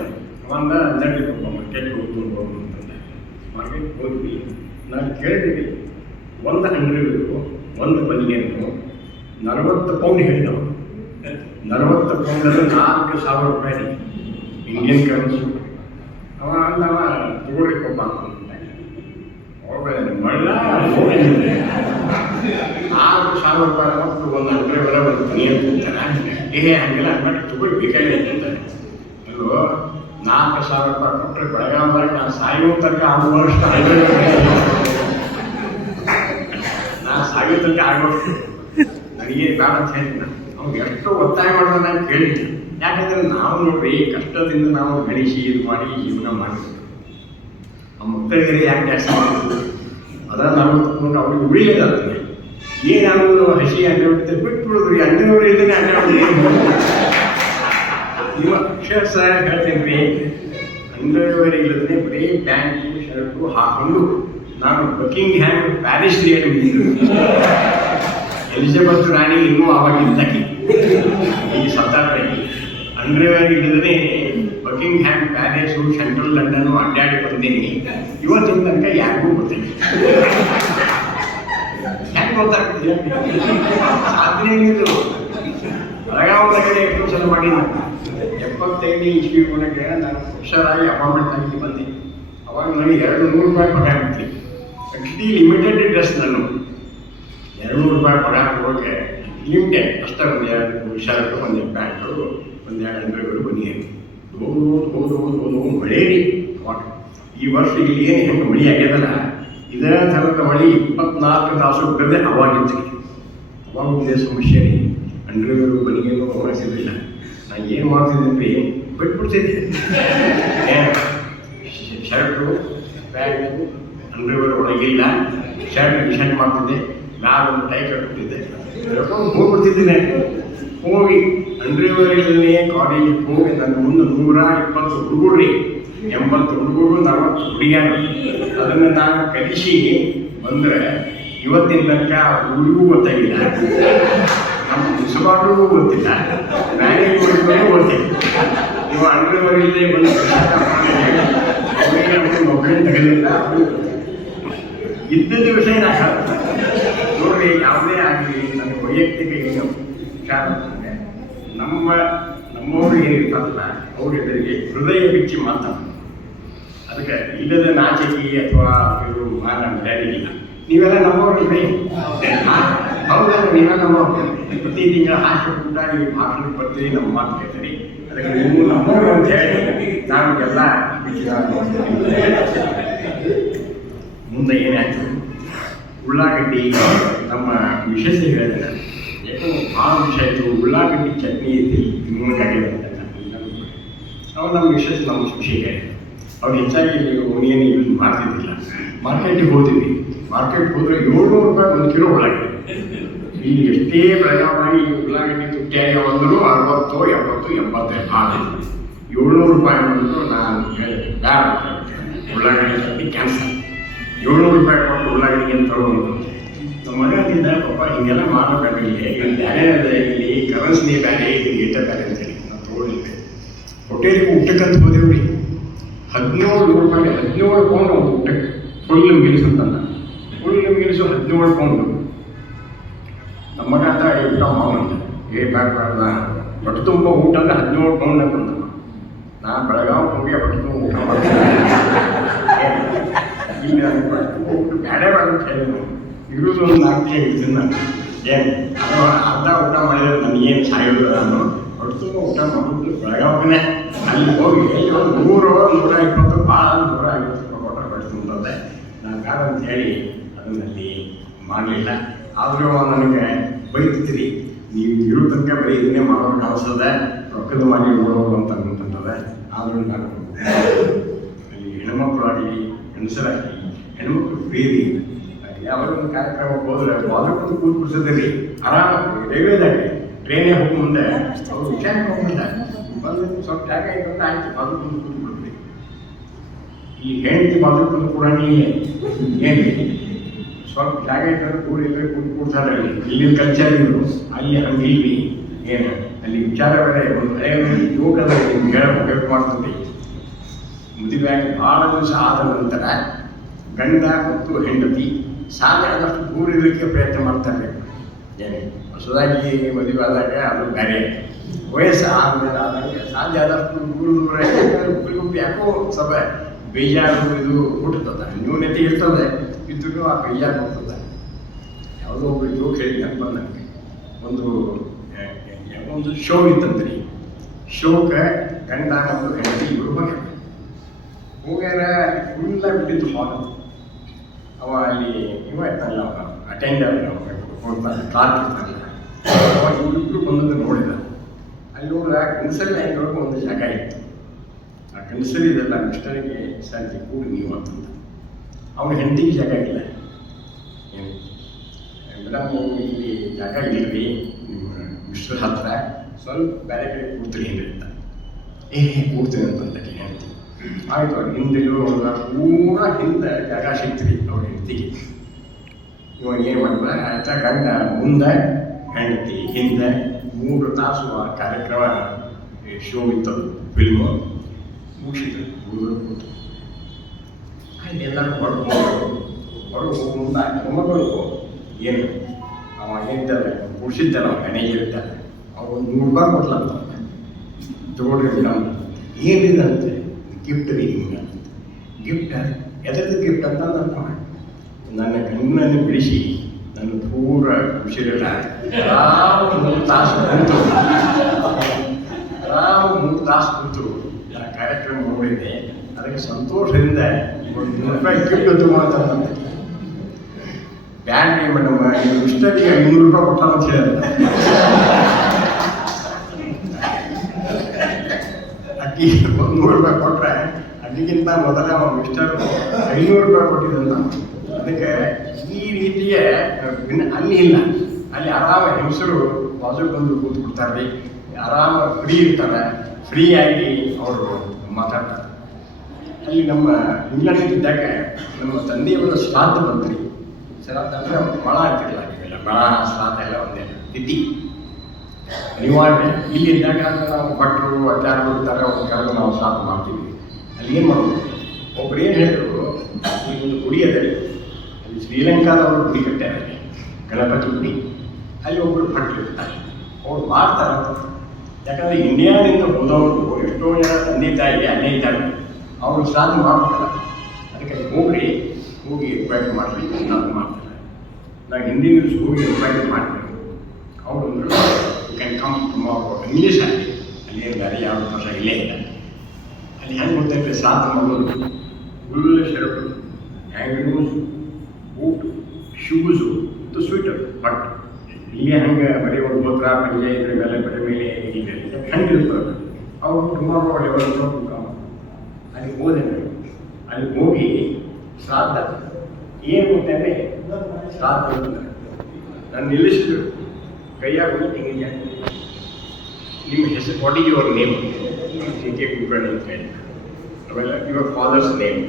ಅವಂದ ಅಂಜಾಡಿ ಪಾಪ ಮಾರ್ಕೆಟ್ಗೆ ಹೋಗ್ಕೊಂಡು ಅಂತಂದೆ ಮಾರ್ಕೆಟ್ಗೆ ಹೋದ್ವಿ ನಾನು ಕೇಳಿದ್ವಿ ಒಂದು ಅಂಗಡಿಗಳು ಒಂದು ಬನಿಯನ್ನು ನಲವತ್ತು ಪೌಂಡ್ ಹೇಳಿದವ ನಲವತ್ತು ಪೌಂಡಲ್ಲಿ ನಾಲ್ಕು ಸಾವಿರ ರೂಪಾಯಿ ಇಂಡಿಯನ್ ಕರೆನ್ಸಿ ಅವ ಅಂದವ ತಗೊಳ್ಳಿಕೊಪ್ಪ ಅಂತಂದೆ ಹೋಗ್ಬೇಡ ಮಳ್ಳ. ಆರು ಸಾವಿರ ರೂಪಾಯಿ ಮತ್ತು ಒಂದು ಅಂಗಡಿ ಒಳಗೆ ಬರ್ತೀನಿ ಅಂತ ಏ, ಹಂಗಿಲ್ಲ ಮಾಡಿ ತಗೊಳ್ಬೇಕಾಗಿದೆ ಅಂತ ಅಲ್ವೋ ನಾಲ್ಕು ಸಾವಿರ ರೂಪಾಯಿ ಕೊಟ್ಟರೆ ಬೆಳಗಾವಿದಾಗ ನಾನು ಸಾಯೋ ತನಕ ಆರು ವರ್ಷ ನಾ ಸಾಯೋ ತನಕ ಆಗೋಷ್ಟು ನನಗೆ ಬೇಡ ಅಂತ ಹೇಳಿದ್ನ ಅವ್ನು ಎಷ್ಟು ಒತ್ತಾಯ ಮಾಡೋದು ನಾನು ಕೇಳಿದ್ದೆ ಯಾಕಂದ್ರೆ ನಾವು ನೋಡ್ರಿ ಕಷ್ಟದಿಂದ ನಾವು ಬೆಳೆಸಿ ಇದು ಮಾಡಿ ಜೀವನ ಮಾಡಿದ್ವಿ ಆ ಮಕ್ಕಳಿಗೆ ಯಾಕೆ ಕೆಲಸ ಮಾಡೋದು ಅದನ್ನ ನಾವು ತಗೊಂಡು ಅವ್ರಿಗೆ ಅದನ್ನ ಏನಾದ್ರು ಹಸಿ ಅಡ್ಡಾಡ್ತಾರೆ ಬಿಟ್ಟು ಬಿಡೋದ್ರಿ ಅಡ್ಡವ್ರು ಇದ್ರೆ ಅಡ್ಡಾಡೋದು ಸಹ ಹೇಳ್ತೇನೆ ರೀ ಅಂಗಡಿಯವರೆ ಇಲ್ಲದ್ರೆ ಬರೀ ಪ್ಯಾಂಟ್ ಶರ್ಟು ಹಾಕೊಂಡು ನಾನು ಬಕಿಂಗ್ ಹ್ಯಾಂಡ್ ಪ್ಯಾರಿಸ್ ಎಲಿಜಬೆತ್ ರಾಣಿ ಇನ್ನೂ ಆವಾಗ ಇದ್ದಕ್ಕೆ. ಈಗ ಸತ್ತಾಡ್ಬೇಕು ಅಂಡರ್ವೇರ್ ಇಲ್ಲದೇ Buckingham palace central London ಅಡ್ಡಾಡಿ ಬಂದೀನಿ ಇವತ್ತಿನ ತನಕ ಯಾರಿಗೂ ಗೊತ್ತಿಲ್ಲ. ಹೆಂಗೆ ಗೊತ್ತಾಗ್ತದೆ ಸಾಧನೆ ಏನಿದ್ರು ಬೆಳಗಾವದಾಗಲೇ ಎಷ್ಟು ಮಾಡಿ ಮಾಡಿದ್ದೆ ಎಪ್ಪತ್ತೈದನೇ ಇಸ್ವಿ ಒಳಗೆ ನಾನು ಹುಷಾರಾಗಿ ಅಪಾಯಿಂಟ್ಮೆಂಟ್ ಆಗಿ ಬಂದೆ ಅವಾಗ ನನಗೆ ಎರಡು ನೂರು ರೂಪಾಯಿ ಪಗಾರ ಬಿಟ್ಟು ಅಗದಿ ಲಿಮಿಟೆಡ್ ಡ್ರೆಸ್ ನಾನು. ಎರಡು ನೂರು ರೂಪಾಯಿ ಪಗಾರ ಕೊಡೋಕೆ ಲಿಮಿಟೆಡ್ ಅಷ್ಟೇ ಒಂದು ಎರಡು ಹುಷಾರು ಒಂದು ಪ್ಯಾಂಟು ಒಂದು ಎರಡು ಅಂಗಡಿಗಳು ಬನ್ನಿ ಹೋದು ಹೋದು ಹೋಗಿ ಮಳೆ ರೀ. ಅವಾಗ ಈ ವರ್ಷ ಇಲ್ಲಿ ಏನು ಹೆಂಗೆ ಮಳೆ ಆಗ್ಯದಲ್ಲ ಇದೇ ಥರದ ಮಳೆ ಇಪ್ಪತ್ನಾಲ್ಕು ತಾಸು ಬಂದೇ ಅವಾಗಿತ್ತು. ಅವಾಗ ಒಂದೇ ಸಮಸ್ಯೆ ರೀ. ಅಂಡ್ರಿಗಳು ಅವಾಗ ಗಮನಿಸಿದ್ರಿಲ್ಲ ನಾನು ಏನು ಮಾಡ್ತಿದ್ದೀನಿ ಬಿಟ್ಬಿಡ್ತಿದ್ದೆ. ಶರ್ಟು, ಪ್ಯಾಂಟು ಒಳಗೆ ಒಳಗಿಲ್ಲ ಶರ್ಟ್ ಡಿಸೈನ್ ಮಾಡ್ತಿದ್ದೆ. ಮ್ಯಾಲ ಒಂದು ಟೈ ಕಟ್ಬಿಟ್ಟಿದ್ದೆ. ಹೋಗ್ಬಿಡ್ತಿದ್ದೀನಿ. ಹೋಗಿ ಅಂಡ್ರಿವರಿಲ್ಲೇ ಕಾಲೇಜಿಗೆ ಹೋಗಿ ನನ್ನ ಮುಂದೆ ನೂರ ಇಪ್ಪತ್ತು ಹುಡುಗರು ಎಂಬತ್ತು ಹುಡುಗರು, ನಲವತ್ತು ಹುಡುಗಿಯರು. ಅದನ್ನು ನಾನು ಕಲಿಸಿ ಬಂದರೆ ಇವತ್ತಿನ ತನಕ ಹುಡುಗೂ ಗೊತ್ತಾಗಿಲ್ಲ. ನಮ್ಮ ಮುಸಬಾಟ್ರಿಗೂ ಗೊತ್ತಿಲ್ಲ ಮ್ಯಾನೇಜ್ ಮಾಡಿದ್ರು ಗೊತ್ತಿಲ್ಲ ನೀವು ಅಂಡ್ರಿವರಿಲ್ಲೇ ಬಂದು ಅವರಿಗೆ ಮೊಬೈಲ್ ತೆಗೆದಿಲ್ಲ ಅವ್ರಿಗೂ ಗೊತ್ತಿಲ್ಲ. ಇದ್ದದ ವಿಷಯ ನಾ ಹೇಳ್ತೀನಿ ನೋಡ್ರಿ, ಯಾವುದೇ ಆಗಲಿ, ನನ್ನ ವೈಯಕ್ತಿಕ ಏನು ನಮ್ಮ, ನಮ್ಮವರು ಏನಿರ್ತಾರಲ್ಲ, ಅವ್ರ ಎದುರಿಗೆ ಹೃದಯ ಬಿಚ್ಚಿ ಮಾತಾಡ ಅದಕ್ಕೆ ಇಲ್ಲದ ನಾಚಿಕೆ ಅಥವಾ ಇವರು ಇಲ್ಲ. ನೀವೆಲ್ಲ ನಮ್ಮವ್ರಲ್ರಿ ಹೌದಲ್ಲ ನೀವೆಲ್ಲ ನಮ್ಮವ್ರು. ಪ್ರತಿ ತಿಂಗಳ ಕೂಡ ನೀವು ಭಾಷಣಕ್ಕೆ ಬರ್ತೀರಿ ನಮ್ಮ ಮಾತು ಕೇಳ್ತೀನಿ ಅದಕ್ಕೆ ನೀವು ನಮ್ಮವ್ರು ಅಂತ ಹೇಳಿ ನಾನು ಎಲ್ಲ. ಮುಂದೆ ಏನಾಯ್ತು ಉಳ್ಳಾಗಡ್ಡಿ ನಮ್ಮ ವಿಶೇಷ ಹೇಳಿದ್ರೆ ಯಾಕೋ ಭಾಳ ವಿಷಯ ಆಯಿತು ಉಳ್ಳಾಗಡ್ಡಿ ಚಟ್ನಿ ಐತಿ ಅಂತ ಅವಾಗ ನಮ್ಮ ವಿಶೇಷ ನಮ್ಮ ಖುಷಿಗೆ ಅವ್ರು ಹೆಚ್ಚಾಗಿ ಓಣಿಯನ್ನು ಯೂಸ್ ಮಾಡ್ತಿದ್ದಿಲ್ಲ ಮಾರ್ಕೆಟಿಗೆ ಹೋದಿವಿ ಮಾರ್ಕೆಟ್ಗೆ ಹೋದ್ರೆ ಏಳ್ನೂರು ರೂಪಾಯಿ ಒಂದು ಕಿಲೋ ಉಳ್ಳಾಗಡ್ಡಿ ಈಗ ಎಷ್ಟೇ ಬೆಳಗಾವಿ ಉಳ್ಳಾಗಡ್ಡಿ ತುಟ್ಟಿಯಾಗಿ ಬಂದರೂ ಅರವತ್ತು ಎಪ್ಪತ್ತು ಎಂಬತ್ತೈದು ಆದ ಏಳ್ನೂರು ರೂಪಾಯಿ ಬಂದು ನಾನು ಹೇಳಿದೆ. ಬೇಡ ಉಳ್ಳಾಗಡ್ಡಿ ಕ್ಯಾನ್ಸಲ್. ಏಳ್ನೂರು ರೂಪಾಯಿ ಕೊಟ್ಟು ಉಳ್ಳಾಗಡ್ಡಿಗೆ ಅಂತ ತಗೊಂಡು ನಮ್ಮ ಮನೆಯಿಂದ ಪಾಪ ಹಿಂಗೆಲ್ಲ ಮಾಡಬೇಕಾಗಿಲ್ಲ ಇಲ್ಲಿ. ಬೇರೆ ಇಲ್ಲಿ ಕರೆನ್ಸಿ ಬೇರೆ ಇದು ಏಟ ಬೇರೆ ಅಂತೇಳಿ ನಾನು ತಗೊಳ್ಳಿಲ್ಲ ಹೋಟೆಲಿಗೆ ಊಟಕ್ಕಂತ ಹೋದೇವ್ರಿ ಹದಿನೇಳು ರೂಪಾಯಿ, ಹದಿನೇಳು ಪೌಂಡ್ ಒಂದು ಊಟಕ್ಕೆ. ಫುಲ್ ಮೀಲ್ಸ್ ಅಂತ ಫುಲ್ ಮೀಲ್ಸು ಹದಿನೇಳು ಪೌಂಡು. ಮಗ ಅಂತ ಊಟ ಮಾವಂತ ಏ ಬ್ಯಾಡ ಬೇಡ ತುಂಬ ಊಟ ಅಂದ್ರೆ ಹದಿನೇಳು ಪೌಂಡ್ ಅಂತ ನಾ ಬೆಳಗಾವ್ ಹೋಗಿ ಹೊಟ್ಟೆ ತುಂಬ ಊಟ ಮಾಡ್ತೀನಿ. ಇಲ್ಲ ಬೇಡ ಇರೋದು ಒಂದು ನಾಲ್ಕು ಇದನ್ನ. ಏನು ಅರ್ಧ ಊಟ ಮಾಡಿದ್ರೆ ನನಗೇನು ಸಾಯೋದು ನಾನು ಹೊಟ್ಟೆ ತುಂಬ ಊಟ ಮಾಡೋದು ಬೆಳಗಾವಿನೇ ಅಲ್ಲಿ ಹೋಗಿ ಎಲ್ಲಿ ಒಂದು ನೂರು, ನೂರ ಇಪ್ಪತ್ತು ಭಾಳ ನೂರ ಐವತ್ತು ರೂಪಾಯಿ ಕೊಟ್ಟರೆ ತುಂಬದೆ ನಾನು ಅಂತ ಹೇಳಿ ಅದನ್ನಲ್ಲಿ ಮಾಡಲಿಲ್ಲ. ಆದರೂ ನನಗೆ ಬೈತಿದ್ರಿ. ನೀವು ಇರೋ ತನಕ ಬರೀ ಇದನ್ನೇ ಮಾಡೋದು ಕಾಣಿಸ್ತದೆ ರೊಕ್ಕದ ಮಾಡಿ ನೋಡೋದು ಅಂತ ಅಂತಂತದೆ ಆದರೂ ನಾನು ಅಲ್ಲಿ ಹೆಣ್ಮಕ್ಳಾಗಲಿ ಹೆಣ್ಸರಾಗಲಿ, ಹೆಣ್ಮಕ್ಳು ಬೇರೆ. ಯಾವಾಗ ಒಂದು ಕಾರ್ಯಕ್ರಮಕ್ಕೆ ಹೋದ್ರೆ ಕೂತ್ ಕೂತ್ಬಿಡ್ಸದ್ರಿ ಆರಾಮ ರೈಲ್ವೇದಾಗ ಟ್ರೈನೇ ಹೋಗಿ ಮುಂದೆ. ಅವ್ರು ವಿಚಾರಕ್ಕೆ ಮುಂದೆ. ಬಂದು ಸ್ವಲ್ಪ ಜಾಗ ಇರ್ತಂತ ಆಯ್ತು ಬಾಲ್ಕೊಂಡು ಕೂತ್ಬಿಡ್ರಿ ಈ ಹೆಂಡತಿ ಬಾಲ್ಕೊಂಡು ಕೂಡ ಏನು? ಸ್ವಲ್ಪ ಜಾಗ ಇಟ್ಟರೆ ಕೂಡಿ ಕೂಡಿ ಕೂಡ್ತಾರೆ ಅಲ್ಲಿ ಇಲ್ಲಿನ ಕಲ್ಚರ್ ಇದ್ರು ಅಲ್ಲಿ ಹಂಗಿಲ್ವಿ ಏನು? ಅಲ್ಲಿ ವಿಚಾರ ಬೇರೆ, ಒಂದು ಹಳೆಯ ಯುವಕದ ನಿಮ್ಗೆ ಹೇಳಕ್ಕೆ ಬೇಕು ಮಾಡ್ತದೆ ಮದುವೆ ಭಾಳ ದಿವಸ ಆದ ನಂತರ ಗಂಡ ಮತ್ತು ಹೆಂಡತಿ ಸಾಧ್ಯ ಆದಷ್ಟು ದೂರ ಇರಲಿಕ್ಕೆ ಪ್ರಯತ್ನ ಮಾಡ್ತಾರೆ ಏನೇ? ಹೊಸದಾಗಿ ಮದುವೆ ಆದಾಗ ಅದು ಬೇರೆ. ವಯಸ್ಸು ಆದಮೇಲೆ ಆದಾಗ ಸಾಧ್ಯ ಆದಷ್ಟು ದೂರ ದೂರ ಯಾಕೋ ಸ್ವಲ್ಪ ಬೇಜಾರು, ಇದು ಹುಟ್ಟುತ್ತದೆ ನ್ಯೂನತೆ ಇರ್ತದೆ. ಇದ್ರೂ ಆ ಬೇಜಾರು ಹೋಗ್ತದೆ ಯಾವುದೋ ಒಬ್ಬ ಯೋಗ ಹೇಳಿ ನೆನಪು ನನಗೆ ಒಂದು ಒಂದು ಶೋ ಇತ್ತಂತ್ರಿ. ಶೋಕ ಗಂಡ ಮತ್ತು ಹೆಂಡತಿ ಇಬ್ಬರು ಹೋಗ್ಯಾರ ಹೋಗ್ಯಾರ ಫುಲ್ಲ ಬಿಟ್ಟಿದ್ದು ಹಾಲ್ ಅವ ಅಲ್ಲಿ ಇವ ಇರ್ತಾನಲ್ಲ ಅವ ಅಟೆಂಡರ್ ಕೊಡ್ತಾನೆ ಕ್ಲಾರ್ಕ್ ಇರ್ತಾನಲ್ಲ. ಅವ ಇವರಿಬ್ರು ಬಂದದ್ದು ನೋಡಿದ ಅಲ್ಲಿ ನೋಡಿದ ಕನ್ಸಲ್ ಲೈನ್ಗಳಿಗೆ ಒಂದು ಜಾಗ ಇತ್ತು. ಆ ಕನ್ಸಲ್ ಇದೆಲ್ಲ ಮಿಸ್ಟರಿಗೆ ಸಂಜೆ ಕೂಡಿ ನೀವು ಅಂತಂದ ಅವನ ಹೆಂಡತಿಗೆ ಜಾಗ ಇಲ್ಲ. ಮೇಡಮ್ ಇಲ್ಲಿ ಜಾಗ ಇಲ್ಲರಿ ನಿಮ್ಮ ಮಿಸ್ಟರ್ ಹತ್ರ ಸ್ವಲ್ಪ ಬೇರೆ ಕಡೆ ಕೂಡ್ತೀರಿ ಹಿಂದೆ ಅಂತ. ಏ ಕೂಡ್ತೀನಿ ಅಂತಂದ ಹೆಂಡತಿ. ಆಯ್ತು, ಅವ್ರ ಹಿಂದೆ ಪೂರ ಹಿಂದೆ ಜಾಗ ಸಿಗ್ತೀರಿ ಅವ್ರ ಹೆಂಡತಿಗೆ ಇವಾಗ ಏನು ಮಾಡಿದ ಆಯ್ತಾ ಗಂಡ ಮುಂದೆ, ಹೆಂಡತಿ ಹಿಂದೆ ಮೂರು ತಾಸು ಆ ಕಾರ್ಯಕ್ರಮ ಶೋ ಇತ್ತು ಫಿಲ್ಮು ಮುಗಿಸಿದ್ರು. ಕೂತು ಎಲ್ಲರೂ ಹೊರಗೆ ಹೋಗಿ ಮುಂದೆ ಏನು? ಅವ ಏನಿದ್ದಾನೆ ಕುಡ್ಸಿದ್ದಲ್ಲ ಅವ ಮನೆಗೆ ಇರ್ತಾನೆ ಅವ್ರು ಒಂದು ನೂರು ರೂಪಾಯಿ ಕೊಟ್ಲಂತ ತಗೊಳ್ರಿ ಮೇಡಮ್ ಏನಿದೆ ಅಂತೆ. ಗಿಫ್ಟ್ ರೀ ನಿಮ್ಗೆ. ಗಿಫ್ಟ್ ಎದ್ರದ್ದು ಗಿಫ್ಟ್ ಅಂತ ಅಂದ ನನ್ನ ಕಣ್ಣನ್ನು ಬಿಡಿಸಿ, ನನ್ನ ಪೂರ ಖುಷಿರಲ್ಲ ಆರಾಮ ಮೂರು ತಾಸು ಬಂತು ಆರಾಮ ಮೂರು ತಾಸು ಕೂತು. ಆ ಕಾರ್ಯಕ್ರಮ ನೋಡಿದ್ದೆ. ಅದಕ್ಕೆ ಸಂತೋಷದಿಂದ ಗಿಫ್ಟ್ ತಗೊಂತಂದಂತೆ ಬ್ಯಾಂಕ್ ಮೇಡಮ್ ನೀವು ಇಷ್ಟರಿಗೆ ಐನೂರು ರೂಪಾಯಿ ಕೊಟ್ಟ ಅಂತ ಹೇಳಿದ್ರೆ ನೂರು ರೂಪಾಯಿ ಕೊಟ್ಟರೆ ಅಕ್ಕಿಗಿಂತ ಮೊದಲ ಮಿಸ್ಟರ್ ಐನೂರು ರೂಪಾಯಿ ಕೊಟ್ಟಿದ್ದಂತ. ಅದಕ್ಕೆ ಈ ರೀತಿಯ ಅಲ್ಲಿ ಇಲ್ಲ. ಅಲ್ಲಿ ಆರಾಮ ಹೆಂಗಸರು ಬಾಜು ಬಂದು ಕೂತ್ಕೊಡ್ತಾರೆ. ಆರಾಮ ಫ್ರೀ ಇರ್ತಾರೆ. ಫ್ರೀ ಆಗಿ ಅವರು ಮಾತಾಡ್ತಾರೆ. ಅಲ್ಲಿ ನಮ್ಮ ಇಂಗ್ಲೆಂಡ್ ಇದ್ದಾಗ ನಮ್ಮ ತಂದೆಯವರ ಶ್ರಾದ್ದ ಬಂದ್ರಿ ಶ್ರಾದ್ದ ಅಂದರೆ ಮಳ ಅಂತಿರಲ್ಲ ಇವೆಲ್ಲ ಮಳ, ಶ್ರಾದ್ದ ಎಲ್ಲ ಒಂದೇ ತಿಥಿ. ಅನಿವಾರ್ಯ. ಇಲ್ಲಿ ಇದ್ದಾಗ ನಾವು ಭಟ್ರು ಆಚಾರ್ಯರು ಇರ್ತಾರೆ, ಅವ್ರ ಕರೆದು ನಾವು ಶ್ರಾದ್ದ ಮಾಡ್ತೀವಿ. ಅಲ್ಲಿ ಏನು ಮಾಡೋದು? ಒಬ್ರು ಏನು ಹೇಳಿದ್ರು? ಈ ಒಂದು ಗುಡಿ ಅದ ಅಲ್ಲಿ. ಶ್ರೀಲಂಕಾದವರು ಗುಡಿ ಕಟ್ಟ್ಯಾರ ಗಣಪತಿ ಗುಡಿ. ಅಲ್ಲಿ ಒಬ್ಬರು ಭಟ್ರು ಇರ್ತಾರೆ. ಅವ್ರು ಮಾಡ್ತಾರೆ ಯಾಕಂದ್ರೆ ಇಂಡಿಯಾದಿಂದ ಬಂದವರು ಎಷ್ಟೋ ಜನ ತಂದೆ ತಾಯಿ ಅಲ್ಲೇ ಇದ್ದಾರೆ ಅವರು ಶ್ರಾದ್ದ ಮಾಡ್ತಾರೆ ಅದಕ್ಕೆ ಹೋಗ್ರಿ, ಹೋಗಿ ಇನ್ವೈಟ್ ಮಾಡಿ ನಾನು ಮಾಡ್ತಾರೆ ನಾ ಹಿಂದಿನ ದಿವಸ ಹೋಗಿ ಇನ್ವೈಟ್ ಮಾಡ್ತೀನಿ. ಅವರು ಅಂದರು you can come tomorrow English ಅಲ್ಲಿ. ಅಲ್ಲಿ ಬೇರೆ ಯಾವ ಭಾಷ ಇಲ್ಲೇ ಇಲ್ಲ. ಅಲ್ಲಿ ಹೆಂಗೆ ಗೊತ್ತಂದ್ರೆ ಶ್ರಾದ್ದ ಮಾಡೋದು full shirt hangers boot shoes ಮತ್ತು ಸ್ವೀಟರ್ ಬಟ್ ಇಲ್ಲಿ ಹೆಂಗೆ ಬರೀ ಒಂದು ಗೋತ್ರ ಪಂಜೆ ಇದ್ರ ಮೇಲೆ ಬರೀ ಮೇಲೆ ಹಂಗೆ ತುಂಬ ಅವರು ಟುಮಾರೋ ಲೆವೆಲ್ ಅಲ್ಲಿ ಹೋದೆ ನಾನು. ಅಲ್ಲಿ ಹೋಗಿ ಶ್ರಾದ್ದ ಏನು ಗೊತ್ತಂದ್ರೆ ಶ್ರಾದ್ದ ಅಂತ ನಾನು ನಿಲ್ಲಿಸಿದ್ರು ಕೈಯಾಗ ಹಿಂಗೆ ನಿಮ್ಮ ಹೆಸರು what is your name K K Kulkarni ಅಂತ ಹೇಳಿ ಆಮೇಲೆ ಯುವರ್ ಫಾದರ್ಸ್ ನೇಮ್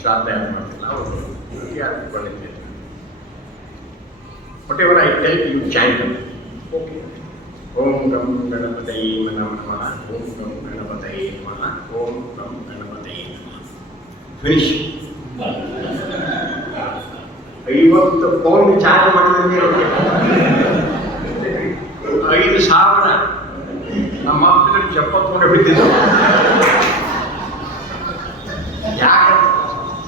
ಶ್ರಾದ್ದ ಯಾರು ಮಾಡ್ತಿಲ್ಲ ಅವರು ಯಾರು ಕುಲಕರ್ಣಿ ಅಂತ ಹೇಳಿ whatever I tell you chant okay ಓಂ ಗಂ ಗಣಪತೈ ನಮಃ ಓಂ ಗಂ ಗಣಪತೈ ನಮಃ ಓಂ ಗಂ ಗಣಪತೈ ನಮಃ ಫಿನಿಶ್ ಐವತ್ತು ಪೌಂಡ್ ಚಾರ್ಜ್ ಮಾಡಿದ್ರೆ ಐದು ಸಾವಿರ. ನಮ್ಮ ಅಪ್ಪನ ಚಪ್ಪತ್ಕೊಂಡು ಬಿದ್ದಿದ್ದು. ಯಾಕೆ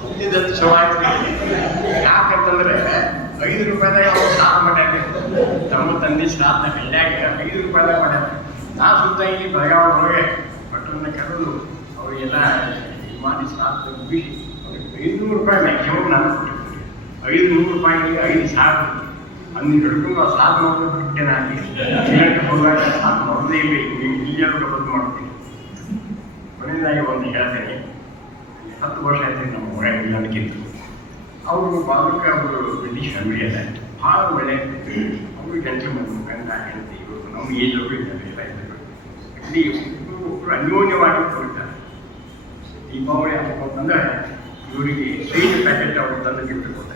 ಬಿದ್ದಿದ್ದಂತ ಯಾಕೆ ಯಾಕಂತಂದ್ರೆ ಐದು ರೂಪಾಯಿದಾಗ ಅವ್ರು ಸಾಲ ಮಾಡ್ಯಾಕ ತಮ್ಮ ತಂದೆ ಸ್ನಾನ ಹಳ್ಳ್ಯಾಗ ಐದು ರೂಪಾಯಿದಾಗ ಮಾಡ್ಯಾರ ನಾ ಸುತ್ತ ಇಲ್ಲಿ ಬೆಳಗಾವಿ ಒಳಗೆ ಭಟ್ರನ್ನ ಕರೆದು ಅವರಿಗೆಲ್ಲ ಇದು ಮಾಡಿ ಶ್ರಾದ್ದ ಮುಗಿಸಿ ಅವ್ರಿಗೆ ಐದುನೂರು ರೂಪಾಯಿ ಮ್ಯಾಕ್ಸಿಮಮ್ ನಾನು ಕೊಟ್ಟಿರ್ತೀನಿ ರೂಪಾಯಿಗೆ ಐದು ಸಾವಿರ ಆ ಮಾಡೋದು ಬಿಟ್ಟೆ ನಾನು. ಶ್ರೀಲಂಕಾ ಹೋದಾಗ ಸಾಲ ಮಾಡೋದೇ ಇಲ್ಲ. ಇಲ್ಲಿಯಲ್ಲೂ ಡಬಲ್ ಮಾಡ್ತೀನಿ. ಕೊನೆಯದಾಗಿ ಒಂದು ಹೇಳ್ತೇನೆ. ಹತ್ತು ವರ್ಷ ಆಯ್ತು ನಮ್ಮ ಮಗ ಇಲ್ಲದಕ್ಕಿಂತ. ಅವರು ಬಾಲಕ ಅವರು ಬ್ರಿಟಿಷ್ ಫ್ಯಾಮಿಲಿ ಅಲ್ಲ. ಭಾಳ ಒಳ್ಳೆ ಅವರು ಜಂಟಲ್ಮನ್ ಗಂಡ ಹೆಂಡತಿ ಇವರು ನಮ್ಮ ಏಜ್ ಅವರು ಇದ್ದಾರೆ, ಎಲ್ಲ ಇದ್ದಾರೆ. ಇಲ್ಲಿ ಒಬ್ಬರು ಅನ್ಯೋನ್ಯವಾಗಿ ಕೊಡ್ತಾರೆ ದೀಪಾವಳಿ ಹಬ್ಬ ಬಂದರೆ ಇವರಿಗೆ ಸ್ವೀಟ್ ಪ್ಯಾಕೆಟ್ ಅವರು ತಂದು ಬಿಟ್ಟು ಕೊಡ್ತಾರೆ.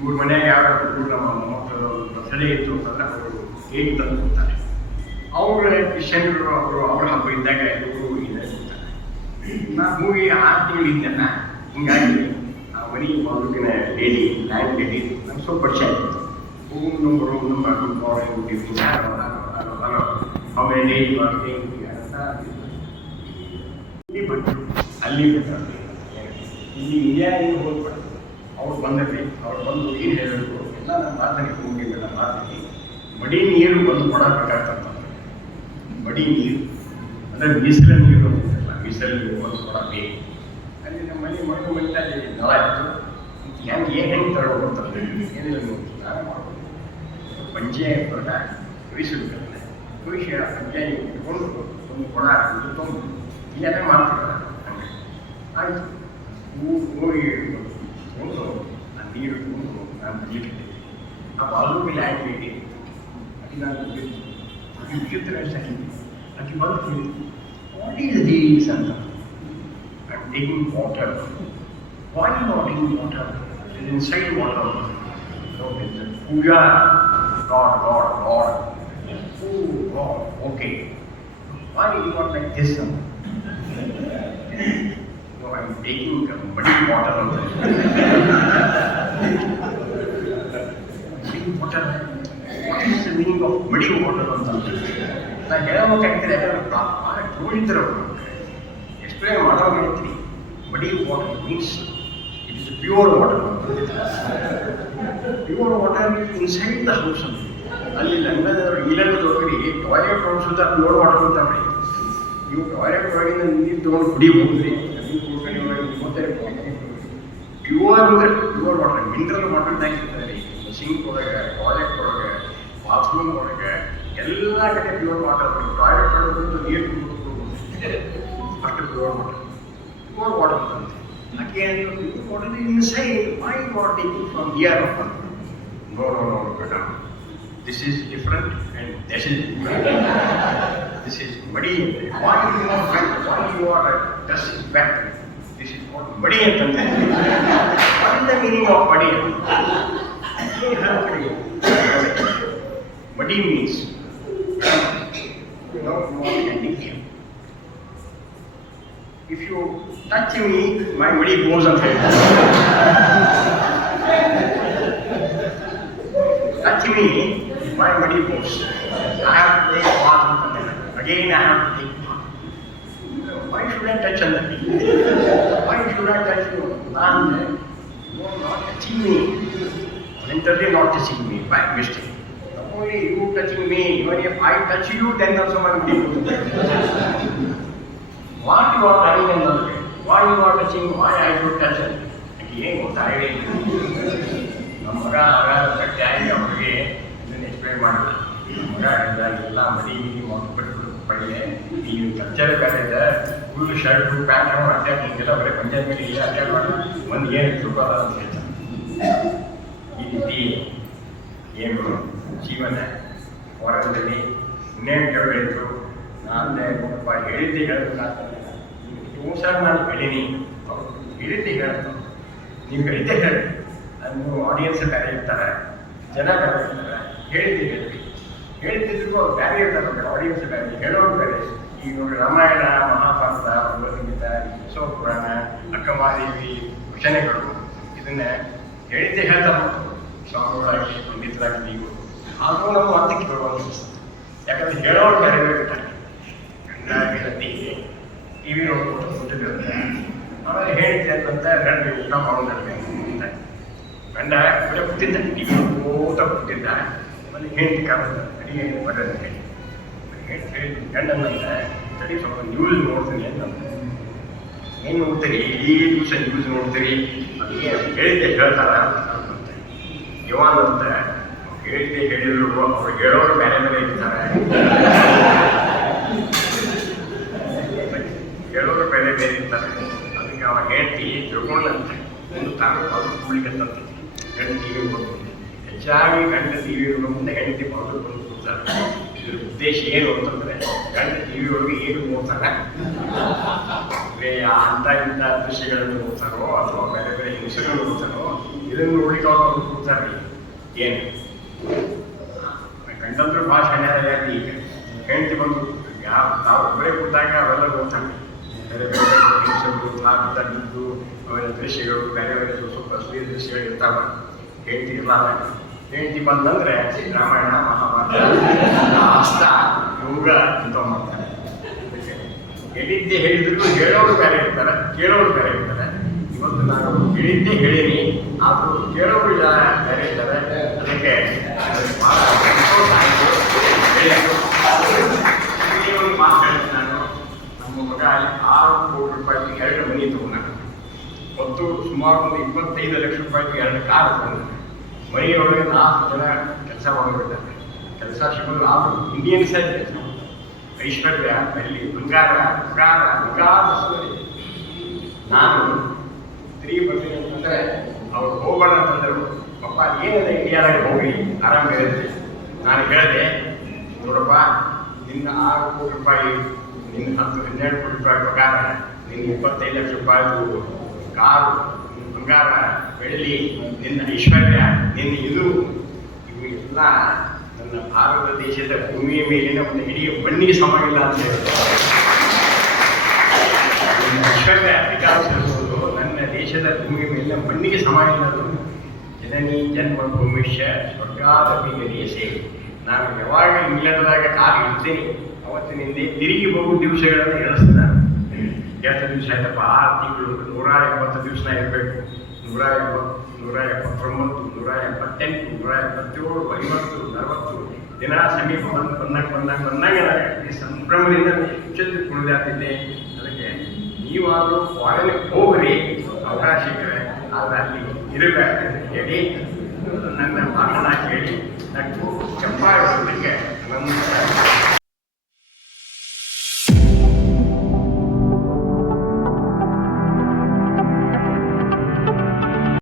ಇವ್ರ ಯಾರು ನಮ್ಮ ಮಕ್ಕಳು ಬರ್ತಡೇ ಇತ್ತು ಅಂತಂದ್ರೆ ಅವರು ಏನು ತಂದು ಕೊಡ್ತಾರೆ ಅವ್ರ ಕ್ರಿಶ್ಚಿಯನ್ರು ಅವರು ಅವ್ರ ಹಬ್ಬ ಇದ್ದಾಗ ಎಲ್ಲರೂ ಇದೆ ಕೊಡ್ತಾರೆ ನಾ ಮೂವಿ ಆರು ತಿಂಗಳು ಹೀಗಾಗಿ ಆ ಮನೆ ಬಾಜುಕಿನ ಲೇಡಿ ಲ್ಯಾಂಡ್ ಲೇಡಿ ನಂಗೆ ಸ್ವಲ್ಪ ಪರಿಚಯ ಆಯಿತು room number number good morning good evening hello hello hello how many days you are staying ಅಂತ ಇಲ್ಲಿ ಬಂದರು ಅಲ್ಲಿ ಇಲ್ಲಿ ಇಂಡಿಯಾ ಹೋಗ್ಬಾರ್ದು ಅವ್ರು ಬಂದಲ್ಲಿ ಅವ್ರು ಬಂದು ಏನು ಹೇಳಬೇಕು ಎಲ್ಲ ನಮ್ಮ ಮಾತನಾಡಿ ಹೋಗಿಲ್ಲ ಮಾತಾಡಿ ಮಡಿ ನೀರು ಬಂದು ಕೊಡಬೇಕಾಗ್ತಂತ ಮಡಿ ನೀರು, ಅಂದರೆ ಮೀಸಲ ನೀರು ಅಂತಿಲ್ಲ ಮೀಸಲ ನೀರು ಒಂದು ಕೊಡ ಬೇಕು ಅಲ್ಲಿ ನಮ್ಮ ಮನೆ ಮಣ್ಣು ಮಟ್ಟ ಅಲ್ಲಿ ನಳ ಇತ್ತು. ಹೆಂಗೆ ಏನು ಹೆಂಗೆ ತರೋದು ಅಂತಂದ್ರೆ ಏನಿಲ್ಲ ನೀವು ಸ್ನಾನ ಮಾಡ್ಬೋದು ಪಂಚಾಯತ್ ಪ್ರಕಾರ ವಹಿಸಬೇಕಂದ್ರೆ ವಹಿಸಿ ಆ ಪಂಚಾಯತ್ ಇಟ್ಕೊಂಡು ಒಂದು ಕೊಡ ಇದು ತೊಗೊಂಡು ಇಲ್ಲೆಲ್ಲ ಮಾಡ್ತಿರಲ್ಲ. ಹಂಗೆ ಆಯಿತು ಹೂ ಹೋಗಿ மூணு I'm மூணு நான் பண்ணிட்டு அப்போ அதுவும் லேண்ட் அது நான் computer science. At one what is this? I'm taking water. Why not in water? It is inside water. So it's a puja. God, God, God. Oh, God, okay. Why you are like this? Sir? No, I'm taking uh, muddy water. muddy water. What is the meaning of muddy water? ಅಂತ ನಾ ಹೇಳಬೇಕಾಗ್ತದೆ ಯಾಕಂದ್ರೆ ಭಾಳ ಕ್ರೋಧಿದ್ರು ಅವರು explain ಮಾಡೋ ಹೇಳ್ತೀನಿ ಮಡಿ water means it is pure water pure water inside the house ಅಂತ ಅಲ್ಲಿ ಲಂಡನ್ ಇಂಗ್ಲೆಂಡ್ದವ್ರಿಗೆ ಟಾಯ್ಲೆಟ್ ಒಳಗೆ ಸುತ್ತ ಪ್ಯೂರ್ ವಾಟರ್ ಅಂತ ಮಾಡಿ ನೀವು ಟಾಯ್ಲೆಟ್ ಒಳಗಿಂದ ನೀರು ತೊಗೊಂಡು ಕುಡಿಬಹುದ್ರಿ ನೀರು ಕುಡ್ಕೊಂಡು ಒಳಗೆ ಮತ್ತೆ ಪ್ಯೂರ್ ಅಂದರೆ ಪ್ಯೂರ್ ವಾಟರ್ ಮಿನರಲ್ ವಾಟರ್ದಾಗ ಇರ್ತದೆ ರೀ ಸಿಂಕ್ ಒಳಗೆ ಟಾಯ್ಲೆಟ್ ಒಳಗೆ ಬಾತ್ರೂಮ್ ಒಳಗೆ ಎಲ್ಲ ಕಡೆ ಪ್ಯೂರ್ ವಾಟರ್ ಟಾಯ್ಲೆಟ್ ಒಳಗೆ ನೀರು ಕುಡಿದು ಅಷ್ಟು pure water pure water ಅಂತಂತೆ Again, what is inside? Why you are taking from here? No, no, no, madam. This is different and that is different. this is muddy. Why you are wet? Why you are dust is wet? This is called muddy. what is the meaning of muddy? muddy means You don't know anything. here. If you touch me, my muddy goes on. touch me, my money goes. I have to take bath again. I have to take bath. Why should I touch other people? Why should I touch you? And you are not touching me. Voluntarily not touching me by mistake. Only you touching me. Even if I touch you, then also my money goes. What you are telling another why you are touching, why I should touch it. ಏನು ಗೊತ್ತಾಗೇ ಇಲ್ಲ ನಮ್ಮ ಮಗ ಆಗ ಗಟ್ಟಿ ಆಗಿ ಅವ್ರಿಗೆ explain ಮಾಡಿಲ್ಲ ಎಲ್ಲ ಕಲ್ಚರ್ ಬೇರೆ ಇದೆ. ಫುಲ್ ಶರ್ಟ್ ಪ್ಯಾಂಟ್ ಹಾಕೊಂಡು ಅಟ್ಯಾಕ್ ಹಿಂಗೆಲ್ಲ ಬರೀ ಪಂಜಾಬ್ ಮೇಲೆ ಮಾಡಿ ಒಂದು ಏನು ಅಂತ ಈ ಜೀವನ ಹೊರಗಡೆ ಇನ್ನೇನು ಕೇಳಬೇಕು? ನಾನು ಒಬ್ಬ ಹೇಳಿದ್ದೆ ನೀವು ಸರ್ ನಾನು ಬೆಳೀನಿ ಹೇಳಿದ್ದೆ ಹೇಳ್ತಾರೆ ನೀವು ಹೇಳಿದ್ದೆ ಹೇಳಿ ಅದು ಆಡಿಯನ್ಸ್ ಬೇರೆ ಇರ್ತಾರೆ? ಜನ ಬೇರೆ ಹೇಳಿದ್ದೆ ಹೇಳಿ ಹೇಳ್ತಿದ್ರು ಅವ್ರು ಬೇರೆ ಇರ್ತಾರೆ. ಆಡಿಯನ್ಸ್ ಬೇರೆ ಹೇಳೋರು ಬೇರೆ. ಈಗ ನೋಡಿ ರಾಮಾಯಣ, ಮಹಾಭಾರತ, ಭಗವದ್ಗೀತ ಪುರಾಣ ಅಕ್ಕಮಾದೇವಿ ವಚನಗಳು ಇದನ್ನ ಹೇಳಿದ್ದೆ ಹೇಳ್ತಾರೆ ಸ್ವಾಮಿಗಳಾಗಿ ಪಂಡಿತರಾಗಿ ನೀವು ಆದರೂ ನಾವು ಅದಕ್ಕೆ ಬರುವಂತ ಯಾಕಂದ್ರೆ ಹೇಳೋರು ಬೇರೆ ಬೇರೆ ಇರ್ತಾರೆ. ಗಂಡ ಹೆಂಡತಿ ಟಿ ವಿ ನೋಡ್ಕೊಂಡು ಕೂತಿರುತ್ತೆ ಆಮೇಲೆ ಹೇಳಿದ್ದೆ ಅಂತ ಗಂಡ ಊಟ ಅಂತ. ಗಂಡ ಕೂಡ ಕೂತಿದ್ದ ಟಿ ವಿ ಆಮೇಲೆ ಹೇಳಿ ಕಾರದ ಅಡಿಗೆ ಬರೋದು ಹೇಳಿ. ಹೇಳಿ ಹೇಳಿ ಗಂಡನಂತ ಸರಿ, ಸ್ವಲ್ಪ ನ್ಯೂಸ್ ನೋಡ್ತೀನಿ ಅಂತ ಏನು ನೋಡ್ತೀರಿ? ಇಡೀ ದಿವಸ ನ್ಯೂಸ್ ನೋಡ್ತೀರಿ? ಅದಕ್ಕೆ ಹೇಳಿದ್ದೆ ಹೇಳ್ತಾರ? ಅಂತ ಇವನ್ ಅಂತ ಹೇಳಿದ್ದೆ ಹೇಳಿದ್ರು, ಅವ್ರು ಹೇಳೋರು ಬೇರೆ ಬೇರೆ ಇರ್ತಾರೆ. ಹೇಳೋರು ಬೇರೆ ಬೇರೆ ಇರ್ತಾರೆ. ಅದಕ್ಕೆ ಅವಾಗ ಹೇಳ್ತಿ ತಿಳ್ಕೊಂಡಂತೆ ಒಂದು ತಾನು ಅದು ಕೂಡಿಕೆ ಗಂಡ ಟಿ ವಿ ಹೆಚ್ಚಾಗಿ ಗಂಡ ಟಿ ವಿ ಮುಂದೆ ಹೆಂಡತಿ ಮಗಳು ಬಂದು ಕೂರ್ತಾರೆ ಇದ್ರ ಉದ್ದೇಶ ಏನು ಅಂತಂದ್ರೆ ಗಂಡ ಟಿ ವಿ ಒಳಗೆ ಏನು ನೋಡ್ತಾನೆ ಬರೀ ಅಂತ ಇಂಥ ದೃಶ್ಯಗಳನ್ನು ನೋಡ್ತಾರೋ ಅಥವಾ ಬೇರೆ ಬೇರೆ ಹಿಂಸೆಗಳನ್ನು ನೋಡ್ತಾರೋ ಇದನ್ನು ನೋಡ್ಲಿಕ್ಕೆ ಅವ್ರು ಕೂತಾರೆ ಏನು? ಗಂಡಂದ್ರು ಭಾಳ ಅಲ್ಲಿ ಈಗ ಹೆಂಡತಿ ಬಂದು ಯಾವ ತಾವು ಒಬ್ಬರೇ ಕೂತಾಗ ಅವೆಲ್ಲ ನೋಡ್ತಾರೆ ಬೇರೆ ಬೇರೆ ಹಿಂಸೆಗಳು ತಾಪಿತ ಬಿದ್ದು ಅವೆಲ್ಲ ದೃಶ್ಯಗಳು, ಬೇರೆ ಬೇರೆ ಸ್ವಲ್ಪ ಅಶ್ಲೀಲ ದೃಶ್ಯಗಳು ಇರ್ತಾವ. ಹೆಂಡತಿ ಇರಲಾರ ಹೆಂಡತಿ ಬಂತಂದ್ರೆ ರಾಮಾಯಣ, ಮಹಾಭಾರತ ಲಾಸ್ಟ ಯೋಗ ಅಂತ ಮಾಡ್ತಾರೆ. ಹೇಳಿದ್ದೆ ಹೇಳಿದ್ರು ಹೇಳೋರು ಬೇರೆ ಇರ್ತಾರೆ, ಕೇಳೋರು ಬೇರೆ ಇರ್ತಾರೆ. ಇವತ್ತು ನಾನು ಹೇಳಿದ್ದೆ ಹೇಳಿನಿ, ಆದರೂ ಕೇಳೋರು ಬೇರೆ ಇರ್ತಾರೆ, ಅದಕ್ಕೆ ಒಂದು ಹೇಳ್ತೀನಿ ನಾನು. ನಮ್ಮ ಮಗ ಆರು ಕೋಟಿ ರೂಪಾಯಿ ಎರಡು ಮನೆ ತಗೊಂಡ ಮತ್ತು ಸುಮಾರು ಒಂದು ಇಪ್ಪತ್ತೈದು ಲಕ್ಷ ರೂಪಾಯಿ ಎರಡು ಕಾರ್ ತಗೊಂಡ ಮನೆಯೊಳಗೆ ನಾಲ್ಕು ಜನ ಕೆಲಸ ಮಾಡಿಬಿಡ್ತಾರೆ ಕೆಲಸ ನಾಲ್ಕು ಇಂಡಿಯನ್ ಇಂಡಿಯನ್ಸ್ ಕೆಲಸ ಐಶ್ವರ್ಯ ಅಲ್ಲಿ ಬಂಗಾರ ಬಂಗಾರ ಸೂರ್ಯ ನಾನು ಸ್ತ್ರೀ ಬರ್ತೀನಿ ಅಂತಂದ್ರೆ ಅವ್ರು ಹೋಗೋಣ ಅಂತಂದ್ರು, ಪಪ್ಪ, ಏನಿದೆ ಇಂಡಿಯಾದಾಗ ಹೋಗಿ ಆರಾಮ ಇರುತ್ತೆ ನಾನು ಹೇಳಿದೆ, ನೋಡಪ್ಪ, ನಿನ್ನ ಆರು ಕೋಟಿ ರೂಪಾಯಿ, ನಿನ್ನ ಹತ್ತು ಹನ್ನೆರಡು ಕೋಟಿ ರೂಪಾಯಿ ಪ್ರಕಾರ ನಿನ್ನ ಇಪ್ಪತ್ತೈದು ಲಕ್ಷ ರೂಪಾಯಿ ಕಾರು ಬಂಗಾರ ಬೆಳ್ಳಿ, ನಿನ್ನ ಐಶ್ವರ್ಯ, ನಿನ್ನ ಇದು, ಇವು ಎಲ್ಲ ನನ್ನ ಭಾರತ ದೇಶದ ಭೂಮಿಯ ಮೇಲಿನ ಒಂದು ಇಡೀ ಮಣ್ಣಿಗೆ ಸಮವಿಲ್ಲ ಅಂತ ಹೇಳ್ತಾರೆ. ಐಶ್ವರ್ಯ ವಿಕಾಸಿಸಬಹುದು ನನ್ನ ದೇಶದ ಭೂಮಿಯ ಮೇಲಿನ ಮಣ್ಣಿಗೆ ಸಮ ಇಲ್ಲ ಅದು. ಜನನಿ ಜನ್ಮ ಭೂಮಿಷ್ಯ ಸ್ವರ್ಗಾದಿ ಗರಿಯಸೆ ನಾನು ಯಾವಾಗ ಇಂಗ್ಲೆಂಡ್ದಾಗ ಕಾಲು ಇಡ್ತೀನಿ, ಅವತ್ತಿನಿಂದ ತಿರುಗಿ ಹೋಗುವ ದಿವಸಗಳನ್ನು ಎಣಿಸ್ತಾರೆ ಎಷ್ಟು ದಿವಸ ಆಯ್ತಪ್ಪ, ಆರು ತಿಂಗಳು ನೂರ ಎಂಬತ್ತು ದಿವಸ ಇರಬೇಕು. ನೂರ ಎಂಬತ್ತು ನೂರ ಎಪ್ಪತ್ತೊಂಬತ್ತು ನೂರ ಎಪ್ಪತ್ತೆಂಟು ನೂರ ಎಪ್ಪತ್ತೇಳು ಐವತ್ತು ನಲವತ್ತು ದಿನ ಸಮೀಪ ಬಂದು ಬಂದಾಗ ಬಂದಾಗ ಬಂದಾಗ ಈ ಸಂಭ್ರಮದಿಂದ ಹೆಚ್ಚೆಂದು ಕುಣಿದಾತಿದ್ದೆ ಅದಕ್ಕೆ ನೀವಾದರೂ ಫಾರಿನ್ಗೆ ಹೋಗ್ರಿ ಅವಕಾಶ ಇಟ್ಟರೆ ಆದರೆ ಅಲ್ಲಿ ಇರಬೇಕು ಹೇಳಿ ನನ್ನ ಭಾಷಣ ಕೇಳಿ ನಕ್ಕು ಚಪ್ಪಾಳಿಸೋದಕ್ಕೆ ನನ್ನ